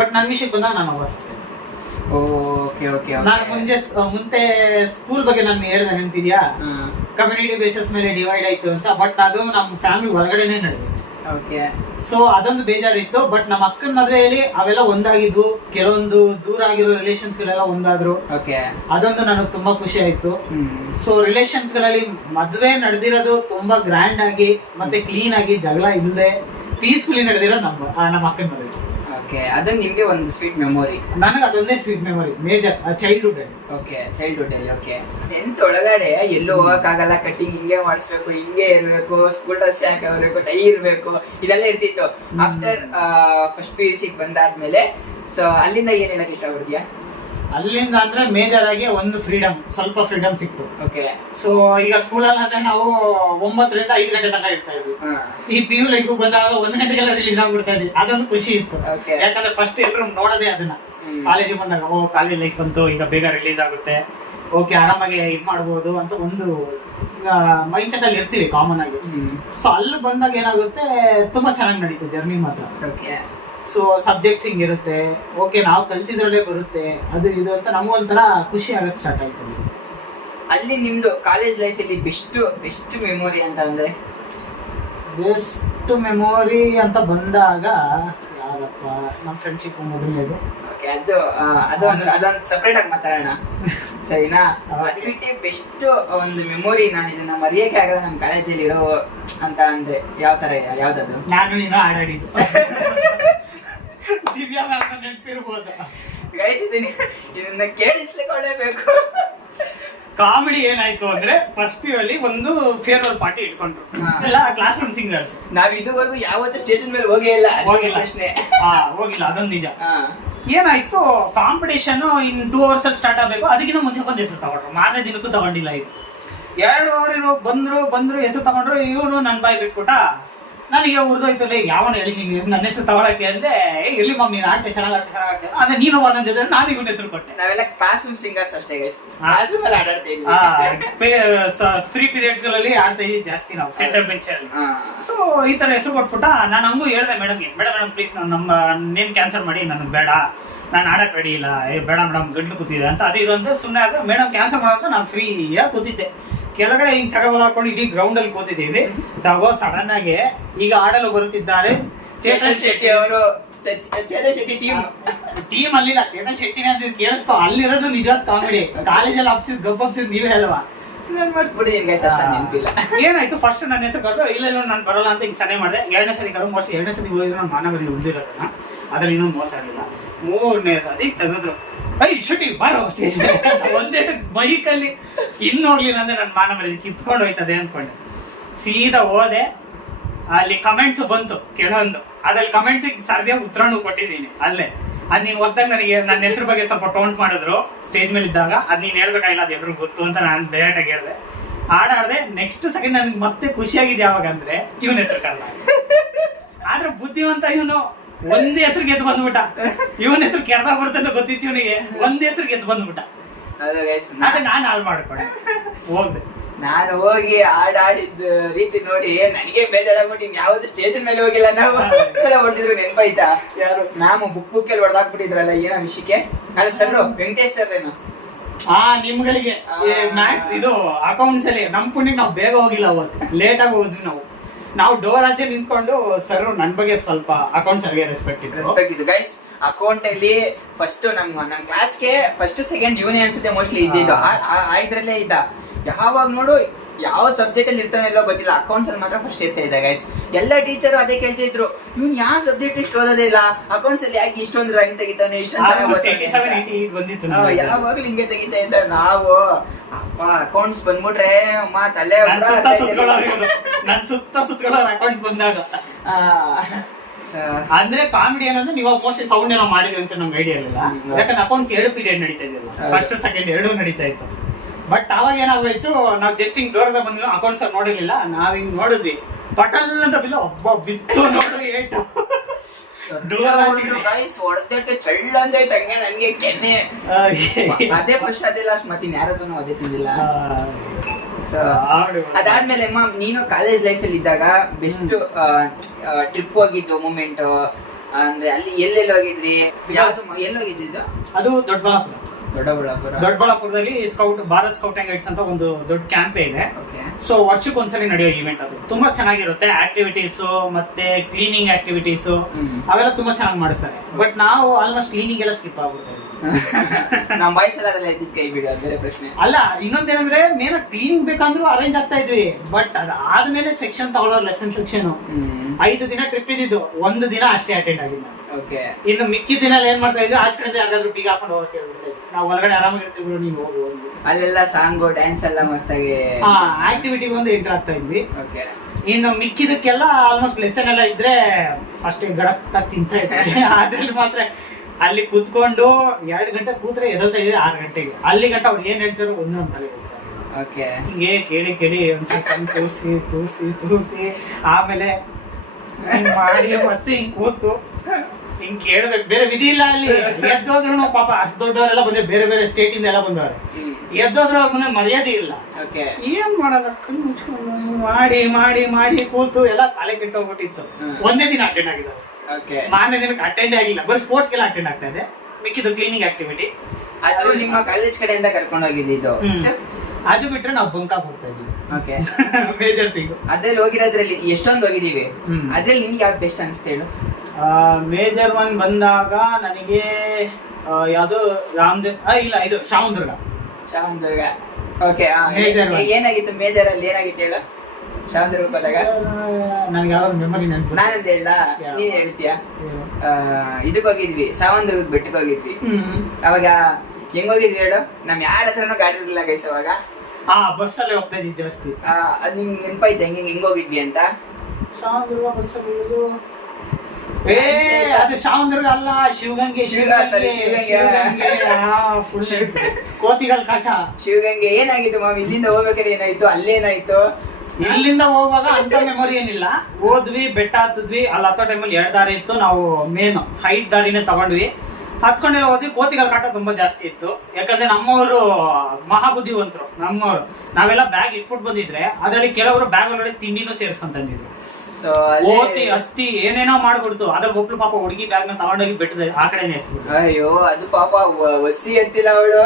ಬಟ್ ನನ್ನ ವಿಷಯಕ್ಕೆ ಬಂದಾಗ ನಾನು ಅವಸ್ಥೆ. Okay okay. ನಾನು ಮುಂದೆ ಸ್ಕೂಲ್ ಬಗ್ಗೆ ನಾನು ಹೇಳಿದೆ, ನೆನಪಿದ್ಯಾ? ಕಮ್ಯುನಿಟಿ ಬೇಸಿಸ್ ಮೇಲೆ ಡಿವೈಡ್ ಆಯ್ತು ಅಂತ, ಬಟ್ ಅದು ನಮ್ಮ ಫ್ಯಾಮಿಲಿ ಒಳಗಡೆನೆ ನಡೆದಿದೆ. ಓಕೆ. ಸೊ ಅದೊಂದು ಬೇಜಾರಿತ್ತು. ಬಟ್ ನಮ್ಮ ಅಕ್ಕನ ಮದುವೆಯಲ್ಲಿ ಅವೆಲ್ಲ ಒಂದಾಗಿದ್ವು, ಕೆಲವೊಂದು ದೂರ ಆಗಿರೋ ರಿಲೇಷನ್ಸ್ ಗಳೆಲ್ಲ ಒಂದಾದ್ರು. ಓಕೆ. ಅದೊಂದು ನನಗೆ ತುಂಬಾ ಖುಷಿ ಆಯ್ತು. ಸೊ ರಿಲೇಷನ್ಸ್ ಗಳಲ್ಲಿ ಮದುವೆ ನಡೆದಿರೋದು ತುಂಬಾ ಗ್ರ್ಯಾಂಡ್ ಆಗಿ ಮತ್ತೆ ಕ್ಲೀನ್ ಆಗಿ, ಜಗಳ ಇಲ್ಲದೆ ಪೀಸ್ಫುಲಿ ನಡೆದಿರೋದು ನಮ್ಮ ಅಕ್ಕನ ಮದುವೆ. ಓಕೆ. ಅದನ್ನ ನಿಮ್ಗೆ ಒಂದು ಸ್ವೀಟ್ ಮೆಮೊರಿ. ನನಗೆ ಅದೊಂದೇ ಸ್ವೀಟ್ ಮೆಮೊರಿ, ಮೇಜರ್ ಚೈಲ್ಡ್ಹುಡ್ ಅಲ್ಲಿ. ಓಕೆ. ಚೈಲ್ಡ್ಹುಡ್ ಅಲ್ಲಿ. ಓಕೆ. 10th ಒಳಗಡೆ ಎಲ್ಲೂ ಹೋಗಕ್ಕಾಗಲ್ಲ, ಕಟ್ಟಿಂಗ್ ಹಿಂಗೆ ಮಾಡಿಸ್ಬೇಕು, ಹಿಂಗೆ ಇರ್ಬೇಕು, ಸ್ಕೂಲ್ ಡ್ರೆಸ್ ಯಾಕೆ ಇರ್ಬೇಕು, ಟೈ ಇರ್ಬೇಕು, ಇದೆಲ್ಲ ಇರ್ತಿತ್ತು. ಆಫ್ಟರ್ ಫಸ್ಟ್ PUC ಬಂದಾದ್ಮೇಲೆ ಸೊ ಅಲ್ಲಿಂದ ಏನ್ ಹೇಳಕ್ ಇಷ್ಟಪಡ್ತೀಯಾ? ಅಲ್ಲಿಂದ ಅಂದ್ರೆ ಮೇಜರ್ ಆಗಿ ಒಂದು ಫ್ರೀಡಮ್, ಸ್ವಲ್ಪ ಫ್ರೀಡಮ್ ಸಿಕ್ತು. ಓಕೆ. ಸೊ ಈಗ ಸ್ಕೂಲಲ್ಲಿ ಅಂದ್ರೆ ನಾವು 9 ರಿಂದ 5 ಗಂಟೆ ತನಕ ಇರ್ತಾ ಇದ್ವಿ. ಈ PU ಲೈಫ್ ಬಂದಾಗ 1 ಗಂಟೆಗೆಲ್ಲ ರಿಲೀಸ್ ಆಗ್ಬಿಡ್ತಾ ಇದ್ವಿ. ಅದೊಂದು ಖುಷಿ ಇತ್ತು. ಯಾಕಂದ್ರೆ ಫಸ್ಟ್ ಎಲ್ಲರೂ ನೋಡೋದೇ ಅದನ್ನ. ಕಾಲೇಜಿಗೆ ಬಂದಾಗ ಕಾಲೇಜ್ ಲೈಫ್ ಬಂತು, ಈಗ ಬೇಗ ರಿಲೀಸ್ ಆಗುತ್ತೆ, ಓಕೆ ಆರಾಮಾಗಿ ಇದ್ ಮಾಡ್ಬೋದು ಅಂತ ಒಂದು ಮೈಂಡ್ ಸೆಟ್ ಅಲ್ಲಿ ಇರ್ತೀವಿ ಕಾಮನ್ ಆಗಿ. ಸೊ ಅಲ್ಲಿ ಬಂದಾಗ ಏನಾಗುತ್ತೆ, ತುಂಬಾ ಚೆನ್ನಾಗಿ ನಡೀತು ಜರ್ನಿ ಮಾತ್ರ. ಓಕೆ. ಸೊ ಸಬ್ಜೆಕ್ಟ್ಸ್ ಹಿಂಗಿರುತ್ತೆ, ಓಕೆ ನಾವು ಕಲ್ತಿದ್ರಲ್ಲೇ ಬರುತ್ತೆ, ಅದು ಇದು ಅಂತ ನಮಗೊಂಥರ ಖುಷಿ ಆಗಕ್ಕೆ ಸ್ಟಾರ್ಟ್ ಆಯ್ತು. ಅಲ್ಲಿ ನಿಮ್ದು ಕಾಲೇಜ್ ಲೈಫ್ ಅಲ್ಲಿ ಬೆಸ್ಟ್ ಮೆಮೊರಿ ಅಂತ ಅಂದ್ರೆ? ಬೆಸ್ಟ್ ಮೆಮೊರಿ ಅಂತ ಬಂದಾಗ ಯಾವ್ದಪ್ಪ, ನಮ್ಮ ಫ್ರೆಂಡ್ಶಿಪ್ ಮೊದಲನೇದು. ಓಕೆ. ಅದೊಂದು ಸಪ್ರೇಟ್ ಆಗಿ ಮಾತಾಡೋಣ, ಸರಿನಾ? ಅದು ಬಿಟ್ಟು ಬೆಸ್ಟ್ ಒಂದು ಮೆಮೊರಿ ನಾನು ಇದನ್ನ ಮರೆಯಕ್ಕೆ ಆಗಲ್ಲ ನಮ್ಮ ಕಾಲೇಜಲ್ಲಿ ಇರೋ ಅಂತ ಅಂದ್ರೆ ಯಾವ ತರ, ಯಾವ್ದದು? ನಾನು ನೀನು ಆಡಾಡಿದ್ದು ದಿವ್ಯಾ ಮ್ಯಾಮ್ ನೆನಪಿರ್ಬೋದು. ಗೈಸ್ ಇದನ್ನ ಕೇಳಿಸ್ಲಿಕ್ಕೊಳ್ಳೇಬೇಕು. ಕಾಮಿಡಿ ಏನಾಯ್ತು ಅಂದ್ರೆ ಫಸ್ಟ್ PU ಅಲ್ಲಿ ಒಂದು ಫೇರ್ವೆಲ್ ಪಾರ್ಟಿ ಇಟ್ಕೊಂಡ್ರು ಎಲ್ಲ ಕ್ಲಾಸ್ ರೂಮ್ ಸಿಂಗರ್ಸ್. ನಾವ್ ಇದುವರೆಗೂ ಯಾವತ್ತೂ ಸ್ಟೇಜ್ ಮೇಲೆ ಹೋಗಿಲ್ಲ. ಹೋಗಿಲ್ಲ, ಅದೊಂದು ನಿಜ. ಏನಾಯ್ತು, ಕಾಂಪಿಟೇಷನ್ ಇನ್ 2 hours ಅಲ್ಲಿ ಸ್ಟಾರ್ಟ್ ಆಗ್ಬೇಕು, ಅದಕ್ಕಿಂತ ಮುಂಚೆ ಬಂದು ಹೆಸರು ತಗೊಂಡ್ರು. ಮಾರನೇ ದಿನಕ್ಕೂ ತಗೊಂಡಿಲ್ಲ. ಇದು 2 hour ಬಂದ್ರು ಹೆಸರು ತಗೊಂಡ್ರು. ಇವನು ನನ್ ಬಾಯಿ ಬಿಟ್ಬಿಟ್ಟ. ನನಗೆ ಉರ್ದೋಯ್ತು, ಯಾವನ ಹೇಳಿ ನೀನು ನನ್ನ ಹೆಸರು ತಗೊಳಕ್ಕೆ ಅಂದ್ರೆ, ಎಲ್ಲಿ ಮಮ್ಮಿ ನೀನು ಆಡ್ತೇವೆ, ಚೆನ್ನಾಗಿ ಅಂದ್ರೆ ನೀನು ಒಂದೊಂದು ಜೊತೆ ನಾನು ಇವನ ಹೆಸರು ಕೊಟ್ಟೆ. ನಾವೆಲ್ಲ ಕ್ಲಾಸ್ ರೂಮ್ ಸಿಂಗರ್ಸ್ ಅಷ್ಟೇ ಗೈಸ್, ಕ್ಲಾಸ್ ರೂಮ್ ಅಲ್ಲಿ ಆಟಾಡ್ತಾ ಇದ್ವಿ. ಫ್ರೀ ಪೀರಿಯಡ್ಸ್ ಗಳಲ್ಲಿ ಆಡ್ತಾ ಇದ್ವಿ ಜಾಸ್ತಿ ನಾವು ಸೆಂಟರ್ ಬೆಂಚ್ ಅಲ್ಲಿ. ಸೊ ಈ ತರ ಹೆಸರು ಕೊಟ್ಬಿಟ್ಟ. ನಾನು ಹಂಗೂ ಹೇಳ್ದೆ ಮೇಡಮ್ ಪ್ಲೀಸ್ ನಮ್ಮ ನೇಮ್ ಕ್ಯಾನ್ಸಲ್ ಮಾಡಿ, ನನಗೆ ಬೇಡ, ನಾನು ಆಡಕ್ ರೆಡಿ ಇಲ್ಲ, ಬೇಡ ಮೇಡಮ್ ಗಂಟ್ಲು ಕೂತಿದೆ ಅಂತ ಅದು ಇದು ಅಂತ ಸುಮ್ಮನೆ ಆದ್ರೆ ಮೇಡಮ್ ಕ್ಯಾನ್ಸಲ್ ಮಾಡೋದು. ನಾನು ಫ್ರೀಯಾಗಿ ಕೂತಿದ್ದೆ ಕೆಳಗಡೆ, ಹಿಂಗ್ ಚಗಬಲ ಹಾಕೊಂಡು ಇಡೀ ಗ್ರೌಂಡ್ ಅಲ್ಲಿ ಕೂತಿದ್ದೀವಿ. ತಗೋ ಸಡನ್ ಆಗಿ ಈಗ ಆಡಲು ಬರುತ್ತಿದ್ದಾರೆ ಚೇತನ್ ಶೆಟ್ಟಿ ಅವರು. ಚೇತನ್ ಶೆಟ್ಟಿ ಟೀಮ್ ಅಲ್ಲಿಲ್ಲ, ಚೇತನ್ ಶೆಟ್ಟಿನೇ ಅಂತ ಕೇಳಿಸ್ಕೊ. ಅಲ್ಲಿರೋದು ನಿಜವಾದ ಕಾಮಿಡಿ. ಕಾಲೇಜಲ್ಲಿ ಗಬ್ಬಪ್ಸಿದ್ ನೀವೇ ಅಲ್ವಾ? ಏನಾಯ್ತು, ಫಸ್ಟ್ ನನ್ನ ಹೆಸರು ಕರೆದು ಇಲ್ಲ ನಾನು ಬರಲ್ಲ ಅಂತ ಹಿಂಗ್ ಸನ್ನೆ ಮಾಡಿದೆ. 2ನೇ ಸರಿ ಕರೋ, ಮೋಸ್ಟ್ 2ನೇ ಸತಿ ಹೋಗಿದ್ರೆ ನಾನು ಮಾನವರಿ ಉಳಿದಿರೋದನ್ನ, ಅದ್ರಲ್ಲಿ ಇನ್ನೂ ಮೋಸ ಆಗಿಲ್ಲ. 3ನೇ ಸತಿ ತೆಗೆದ್ರು, ಶುಟಿ ಬಾರೋ ಸ್ಟೇಜ್ ಒಂದೇ ಬೈಕಲ್ಲಿ. ಇನ್ ನೋಡ್ಲಿಲ್ಲ ಅಂದ್ರೆ ನನ್ನ ಮಾನವರಿ ಕಿತ್ಕೊಂಡು ಹೋಯ್ತದೆ ಅನ್ಕೊಂಡೆ. ಸೀದಾ ಹೋದೆ, ಅಲ್ಲಿ ಕಮೆಂಟ್ಸ್ ಬಂತು ಕೆಲವೊಂದು. ಅದ್ರಲ್ಲಿ ಕಮೆಂಟ್ಸ್ ಸರಿಯಾಗಿ ಉತ್ತರನೂ ಕೊಟ್ಟಿದ್ದೀನಿ ಅಲ್ಲೇ. ಅದ್ ನೀನ್ ಹೊಸದಾಗ ನನಗೆ ನನ್ನ ಹೆಸರು ಬಗ್ಗೆ ಸ್ವಲ್ಪ ಟೌಂಟ್ ಮಾಡಿದ್ರು ಸ್ಟೇಜ್ ಮೇಲೆ ಇದ್ದಾಗ. ಅದ್ ನೀನ್ ಹೇಳ್ಬೇಕಾಗಿಲ್ಲ, ಅದು ಎಲ್ರಿಗೂ ಗೊತ್ತು ಅಂತ ನಾನು ಡೈರೆಕ್ಟ್ ಆಗಿ ಹೇಳಿದೆ. ಆಡಾಡ್ದೆ. ನೆಕ್ಸ್ಟ್ ಸೆಕೆಂಡ್ ನನ್ಗೆ ಮತ್ತೆ ಖುಷಿಯಾಗಿದೆ ಯಾವಾಗ ಅಂದ್ರೆ ಇವನ ಹೆಸರು ಕರೆದ. ಆದ್ರೆ ಬುದ್ಧಿವಂತ ಇವನು ಒಂದೇ ಹೆಸರು ಗೆದ್ದು ಬಂದ್ಬಿಟ್ಟ. ಇವನ ಹೆಸರು ಕೆಡ್ದಾಗ ಬರ್ತದೆ ಗೊತ್ತಿತ್ತು ಇವನಿಗೆ, ಒಂದೇ ಹೆಸರು ಗೆದ್ದು ಬಂದ್ಬಿಟ್ಟ. ಅದೇ ನಾನು ಹಾಳು ಮಾಡ್ಕೊಂಡೆ ಹೋಗ್ದೆ. ನಾನು ಹೋಗಿ ಆಡಿದ ರೀತಿ ನೋಡಿ ನನಗೆ ಬೇಜಾರಾಗ್ಬಿಟ್ಟು ಯಾವ್ದು ಸ್ಟೇಜ್ ಮೇಲೆ ಹೋಗಿಲ್ಲ ನಾವು. ಸಲ ಹೊಡೆದಿದ್ರು ನೆನಪಾಯ್ತಾ? ಯಾರು? ನಾವು ಬುಕ್ ಅಲ್ಲಿ ಹೊಡೆದಾಕ್ಬಿಟ್ಟಿದ್ರಲ್ಲ ಏನೋ ವಿಷಯಕ್ಕೆ. ಅಲ್ಲ ಸರ್ ವೆಂಕಟೇಶ್ ಸರ್ ಏನು ನಿಮ್ಗಳಿಗೆ ಮ್ಯಾಥ್ಸ್ ಇದು ಅಕೌಂಟ್ಸ್ ಅಲ್ಲಿ ನಮ್ ಪುಣ್ಯಕ್ಕೆ ನಾವು ಬೇಗ ಹೋಗಿಲ್ಲ ಅವತ್ತು, ಲೇಟ್ ಆಗಿ ಹೋದ್ವಿ ನಾವು ಡೋರ್ ಆಚೆ ನಿಂತ್ಕೊಂಡು ಸರ್ ನನ್ ಬಗ್ಗೆ ಸ್ವಲ್ಪ ಅಕೌಂಟ್ಸ್ ಅವ್ರಿಗೆ ರೆಸ್ಪೆಕ್ಟ್ ಇತ್ತು ಗೈಸ್. ಅಕೌಂಟ್ ಅಲ್ಲಿ ಫಸ್ಟ್ ನಮ್ ಕ್ಲಾಸ್ಗೆ ಫಸ್ಟ್ ಸೆಕೆಂಡ್ ಯೂನಿಯನ್ ಅನ್ಸುತ್ತೆ ಮೋಸ್ಟ್ಲಿ ಇದ್ದಿದ್ದು. ಇದ್ರಲ್ಲೇ ಇದ್ದ. ಯಾವಾಗ ನೋಡು ಯಾವ ಸಬ್ಜೆಕ್ಟ್ ಅಲ್ಲಿ ಇರ್ತಾನೆ ಇಲ್ಲೋ ಗೊತ್ತಿಲ್ಲ, ಅಕೌಂಟ್ಸ್ ಅಲ್ಲಿ ಮಾತ್ರ ಫಸ್ಟ್ ಇರ್ತಾ ಇದ್ದ ಗೈಸ್. ಎಲ್ಲ ಟೀಚರು ಅದೇ ಕೇಳ್ತಿದ್ರು, ಇವ್ನು ಯಾವ ಸಬ್ಜೆಕ್ಟ್ ಇಷ್ಟು ಓದೋದೇ ಇಲ್ಲ, ಅಕೌಂಟ್ಸ್ ಅಲ್ಲಿ ಯಾಕೆ ಇಷ್ಟೊಂದು ರ್ಯಾಂಕ್ ತೆಗಿತಾನೆ, ಇಷ್ಟೊಂದು ಯಾವಾಗ್ಲೂ ಹಿಂಗೆ ತೆಗಿತಾ ಇದ್ದ. ನಾವು ಅಪ್ಪ ಅಕೌಂಟ್ಸ್ ಬಂದ್ಬಿಟ್ರೆ ಅಮ್ಮ ತಲೆ ನನ್ ಸುತ್ತ ಅಕೌಂಟ್ಸ್ ಬಂದಾಗ ಅಂದ್ರೆ ಕಾಮಿಡಿ ಏನಂದ್ರೆ ನೀವು ಮೋಸ್ಟ್ಲಿ ಸೌಂಡ್ ಏನೋ ಮಾಡಿದ್ವಿ ಅನ್ಸ ನಮ್ಗೆ ಐಡಿಯಾ ಇರಲಿಲ್ಲ. ಯಾಕಂದ್ರೆ ಅಕೌಂಟ್ಸ್ 2 ಪೀರಿಯಡ್ ನಡೀತಾ ಇದೆಯಲ್ಲ, ಫಸ್ಟ್ ಸೆಕೆಂಡ್ 2 ನಡೀತಾ ಇತ್ತು. ಬಟ್ ಅವಾಗ ಏನಾಗೋಯ್ತು, ನಾವ್ ಜಸ್ಟ್ ಹಿಂಗ್ ಡೋರ್ದ ಬಂದ್ವಿ, ಅಕೌಂಟ್ಸ್ ನೋಡಿರ್ಲಿಲ್ಲ, ನಾವ್ ಹಿಂಗ್ ನೋಡಿದ್ವಿ, ಪಟಲ್ ಅಂತ ಬಿಲ್ಲ ಒಬ್ಬ ಬಿತ್ತು ನೋಡ್ರಿ ಏಟು ನನ್ಗೆ ಕೆನ್ನೆ. ಅದೇ ಫಸ್ಟ್ ಅದೇ ಲಾಸ್ಟ್, ಮತ್ತೆ ಯಾರತ್ರನು ಅದೇ ತಿಂದಿಲ್ಲ. ಅದಾದ್ಮೇಲೆ ನೀನು ಕಾಲೇಜ್ ಲೈಫ್ ಅಲ್ಲಿ ಇದ್ದಾಗ ಬೆಸ್ಟ್ ಟ್ರಿಪ್ ಹೋಗಿದ್ದು ಮೂಮೆಂಟ್ ಅಂದ್ರೆ ಅಲ್ಲಿ ಎಲ್ಲೆಲ್ಲಿ ಹೋಗಿದ್ರಿ? ಎಲ್ಲಿ ಹೋಗಿದ್ದು? ಅದು ದೊಡ್ಡಬಳ್ಳಾಪುರದಲ್ಲಿ scout Bharat scout and guides ಅಂತ ಒಂದು ದೊಡ್ಡ ಕ್ಯಾಂಪೇ ಇದೆ. ಸೊ ವರ್ಷಕ್ಕೆ ಒಂದ್ಸಲಿ ನಡೆಯೋ ಇವೆಂಟ್ ಅದು. ತುಂಬಾ ಚೆನ್ನಾಗಿರುತ್ತೆ. ಆಕ್ಟಿವಿಟೀಸ್ ಮತ್ತೆ ಕ್ಲೀನಿಂಗ್ ಆಕ್ಟಿವಿಟೀಸ್ ಅವೆಲ್ಲ ತುಂಬಾ ಚೆನ್ನಾಗಿ ಮಾಡಿಸ್ತಾರೆ. ಬಟ್ ನಾವು ಆಲ್ಮೋಸ್ಟ್ ಕ್ಲೀನಿಂಗ್ ಎಲ್ಲ ಸ್ಕಿಪ್ ಆಗ್ಬಿಡ್ತೇವೆ. ನಮ್ಮ ವಯಸ್ಸೆಲ್ಲ ಇದ್ದಿದ್ ಕೈ ಬಿಡು, ಬೇರೆ ಪ್ರಶ್ನೆ ಅಲ್ಲ. ಇನ್ನೊಂದೇನಂದ್ರೆ ಮೇನ್ ಕ್ಲೀನಿಂಗ್ ಬೇಕಂದ್ರೂ ಅರೇಂಜ್ ಆಗ್ತಾ ಇದ್ವಿ. ಬಟ್ ಅದಾದ್ಮೇಲೆ ಸೆಕ್ಷನ್ ತಗೊಳ್ಳೋರು ಲೆಸನ್ ಸೆಕ್ಷನ್ 5 ದಿನ ಟ್ರಿಪ್ ಇದ್ದಿದ್ದು, 1 ದಿನ ಅಷ್ಟೇ ಅಟೆಂಡ್ ಆಗಿದ್ದು. ಇನ್ನು ಮಿಕ್ಕಿ ದಿನ ಏನ್ ಮಾಡ್ತಾ ಇದ್ವಿ, ಆಚ ಕಡೆ ಯಾರಿಗಾದ್ರೂ ಬೀಗ ಹಾಕೊಂಡು ಹೋಗಕ್ಕೆ ಹೇಳ್ಬಿಡ್ತಾ ಇದ್ವಿ. ನಾವು ಒಳಗಡೆ ಆರಾಮಾಗಿರ್ತೀವಿ, ನೀನು ಹೋಗು. ಅಲ್ಲೆಲ್ಲ ಸಾಂಗು ಡ್ಯಾನ್ಸ್ ಎಲ್ಲ ಮಸ್ತಾಗಿ ಆಕ್ಟಿವಿಟಿ ಒಂದು ಎಂಟರ್ ಆಗ್ತಾ ಇದ್ವಿ. ಇನ್ನು ಮಿಕ್ಕಿದಕ್ಕೆಲ್ಲ ಆಲ್ಮೋಸ್ಟ್ ಲೆಸನ್ ಎಲ್ಲ ಇದ್ರೆ ಅಷ್ಟೇ ಗಡಕ್ ತಿಂತ ಇದ್ವಿ. ಅದ್ರಲ್ಲಿ ಮಾತ್ರ ಅಲ್ಲಿ ಕೂತ್ಕೊಂಡು 2 ಗಂಟೆ ಕೂತ್ರೆ ಎದಲ್ತಾ ಇದ್ವಿ 6 ಗಂಟೆಗೆ. ಅಲ್ಲಿ ಗಂಟೆ ಅವ್ರು ಏನ್ ಹೇಳ್ತಾರೋ ಒಂದೊಂದು ತಲೆ ಹೋಗ್ತಾರೆ. ಹಿಂಗೆ ಕೇಳಿ ಒಂದ್ ಸ್ವಲ್ಪ ತೂರಿಸಿ ಆಮೇಲೆ ಮಾಡಿ ಮತ್ತೆ ಹಿಂಗ್ ಕೂತು ಹಿಂಗ್ ಕೇಳ್ಬೇಕು. ಬೇರೆ ವಿಧಿ ಇಲ್ಲ ಅಲ್ಲಿ. ಎದ್ದೋದ್ರು ಪಾಪ ಅಷ್ಟು ದೊಡ್ಡವರೆಲ್ಲ ಬಂದ್ರೆ, ಬೇರೆ ಬೇರೆ ಸ್ಟೇಟ್ ಇಂದ ಎಲ್ಲ ಬಂದವ್ರೆ. ಎದ್ದೋದ್ರು ಅವ್ರ ಮುಂದೆ ಮರ್ಯಾದೆ ಇಲ್ಲ. ಏನ್ ಮಾಡಲ್ಲ, ಕಣ್ಣು ಮುಚ್ಕೊಂಡು ಮಾಡಿ ಕೂತು ಎಲ್ಲ ತಲೆ ಕೆಟ್ಟೋಗ್ಬಿಟ್ಟಿತ್ತು. ಒಂದೇ ದಿನ ಅಟೆಂಡ್ ಆಗಿದ್ದಾರೆ. ಮಾರನೇ ದಿನಕ್ಕೆ ಅಟೆಂಡ್ ಆಗಿಲ್ಲ, ಬರೀ ಸ್ಪೋರ್ಟ್ಸ್ ಗೆಲ್ಲ ಅಟೆಂಡ್ ಆಗ್ತಾ ಇದೆ. ಮಿಕ್ಕಿದ್ದು ಕ್ಲೀನಿಂಗ್ ಆಕ್ಟಿವಿಟಿ ಅದು ನಿಮ್ಮ ಕಾಲೇಜ್ ಕಡೆಯಿಂದ ಕರ್ಕೊಂಡು ಹೋಗಿದ್ದು. ಅದು ಬಿಟ್ರೆ ನಾವು ಬಂಕಾಕ್ ಹೋಗ್ತಾ ಇದ್ದೀವಿ. ಮೇಜರ್ ಥಿಂಗ್ ಅದ್ರಲ್ಲಿ ಹೋಗಿರೋದ್ರಲ್ಲಿ ಎಷ್ಟೊಂದು ಹೋಗಿದೀವಿ. ಅದ್ರಲ್ಲಿ ನಿಮ್ಗೆ ಯಾವ್ದು ಬೆಸ್ಟ್ ಅನ್ಸ್ತಾ ಹೇಳು? ಮೇಜರ್ 1 ಬಂದಾಗ ನನಗೆ ಯಾವ್ದು ಇಲ್ಲ ಇದು ಶ್ರಾವಣದುರ್ಗ. ಓಕೆ, ಏನಾಗಿತ್ತು ಮೇಜರ್ ಅಲ್ಲಿ? ಏನಾಗಿತ್ತು ಹೇಳು? ಶ್ರಾವಣದುರ್ಗ ಹೋದಾಗ ನನ್ಗೆ ಯಾವ್ದು ಮೆಮೊರಿ ನೆನಪು. ನಾನಂತ ಹೇಳ, ನೀನ್ ಹೇಳ್ತೀಯಾ? ಇದಕ್ ಹೋಗಿದ್ವಿ, ಶ್ರಾವಣದುರ್ಗ ಬೆಟ್ಟಕ್ಕೆ ಹೋಗಿದ್ವಿ. ಅವಾಗ ಹೆಂಗ್ ಹೋಗಿದ್ವಿ ಹೇಳು? ನಮ್ ಯಾರ ಹತ್ರನೂ ಗಾಡಿ ಇರ್ಲಿಲ್ಲ ಗೈಸ್ ಅವಾಗ. ಬಸ್ ಅಲ್ಲೇ ಹೋಗ್ತಾ ಇದ್ವಿ ಜಾಸ್ತಿ. ಅದ್ ನಿಂಗ್ ನೆನಪಾಯ್ತು ಹೆಂಗ್ ಹೋಗಿದ್ವಿ ಅಂತ? ಶ್ರಾವಣದುರ್ಗ ಬಸ್ ಅಲ್ಲಿ ಅದು ಶ್ರಾವಣದುರ್ಗ ಅಲ್ಲ, ಶಿವಗಂಗೆ. ಕೋತಿಗಲ್ ಕಾಟ ಶಿವಗಂಗೆ. ಏನಾಗಿತ್ತು ಮಾಮ್? ಇಲ್ಲಿಂದ ಹೋಗ್ಬೇಕಾದ್ರೆ ಏನಾಯ್ತು? ಅಲ್ಲೇನಾಯ್ತು? ಇಲ್ಲಿಂದ ಹೋಗುವಾಗ ಅಂತ ಮೆಮೊರಿ ಏನಿಲ್ಲ. ಹೋದ್ವಿ, ಬೆಟ್ಟ ಹತ್ತಿದ್ವಿ. ಅಲ್ಲಿ ಹತ್ತೋ ಟೈಮಲ್ಲಿ 2 ದಾರಿ ಇತ್ತು. ನಾವು ಮೇನ್ ಹೈಟ್ ದಾರಿನೇ ತಗೊಂಡ್ವಿ. ಹತ್ಕೊಂಡೆಲ್ಲ ಹೋದ್ವಿ. ಕೋತಿಗಳ ಕಾಟ ತುಂಬಾ ಜಾಸ್ತಿ ಇತ್ತು. ಯಾಕಂದ್ರೆ ನಮ್ಮವರು ಮಹಾಬುದ್ಧಿವಂತರು. ನಮ್ಮವರು ನಾವೆಲ್ಲ ಬ್ಯಾಗ್ ಇಟ್ಬಿಟ್ಟು ಬಂದಿದ್ರೆ ಅದ್ರಲ್ಲಿ ಕೆಲವರು ಬ್ಯಾಗ್ ಒಳಗಡೆ ತಿಂಡಿನೂ ಸೇರಿಸ್ಕೊಂತಂದಿದ್ರು. ಕೋತಿ ಹತ್ತಿ ಏನೇನೋ ಮಾಡ್ಬಿಡ್ತು. ಅದ್ರಲ್ಲಿ ಒಬ್ಳು ಪಾಪ ಹುಡುಗಿ ಬ್ಯಾಗ್ ನ ತಗೊಂಡೋಗಿ ಬೆಟ್ಟದ ಆ ಕಡೆನೇ ಎಸ್ಬಿಡ್ತು. ಅಯ್ಯೋ, ಅದು ಪಾಪ ವಸಿ ಎತ್ತಿಲ್ಲ ಅವಳು.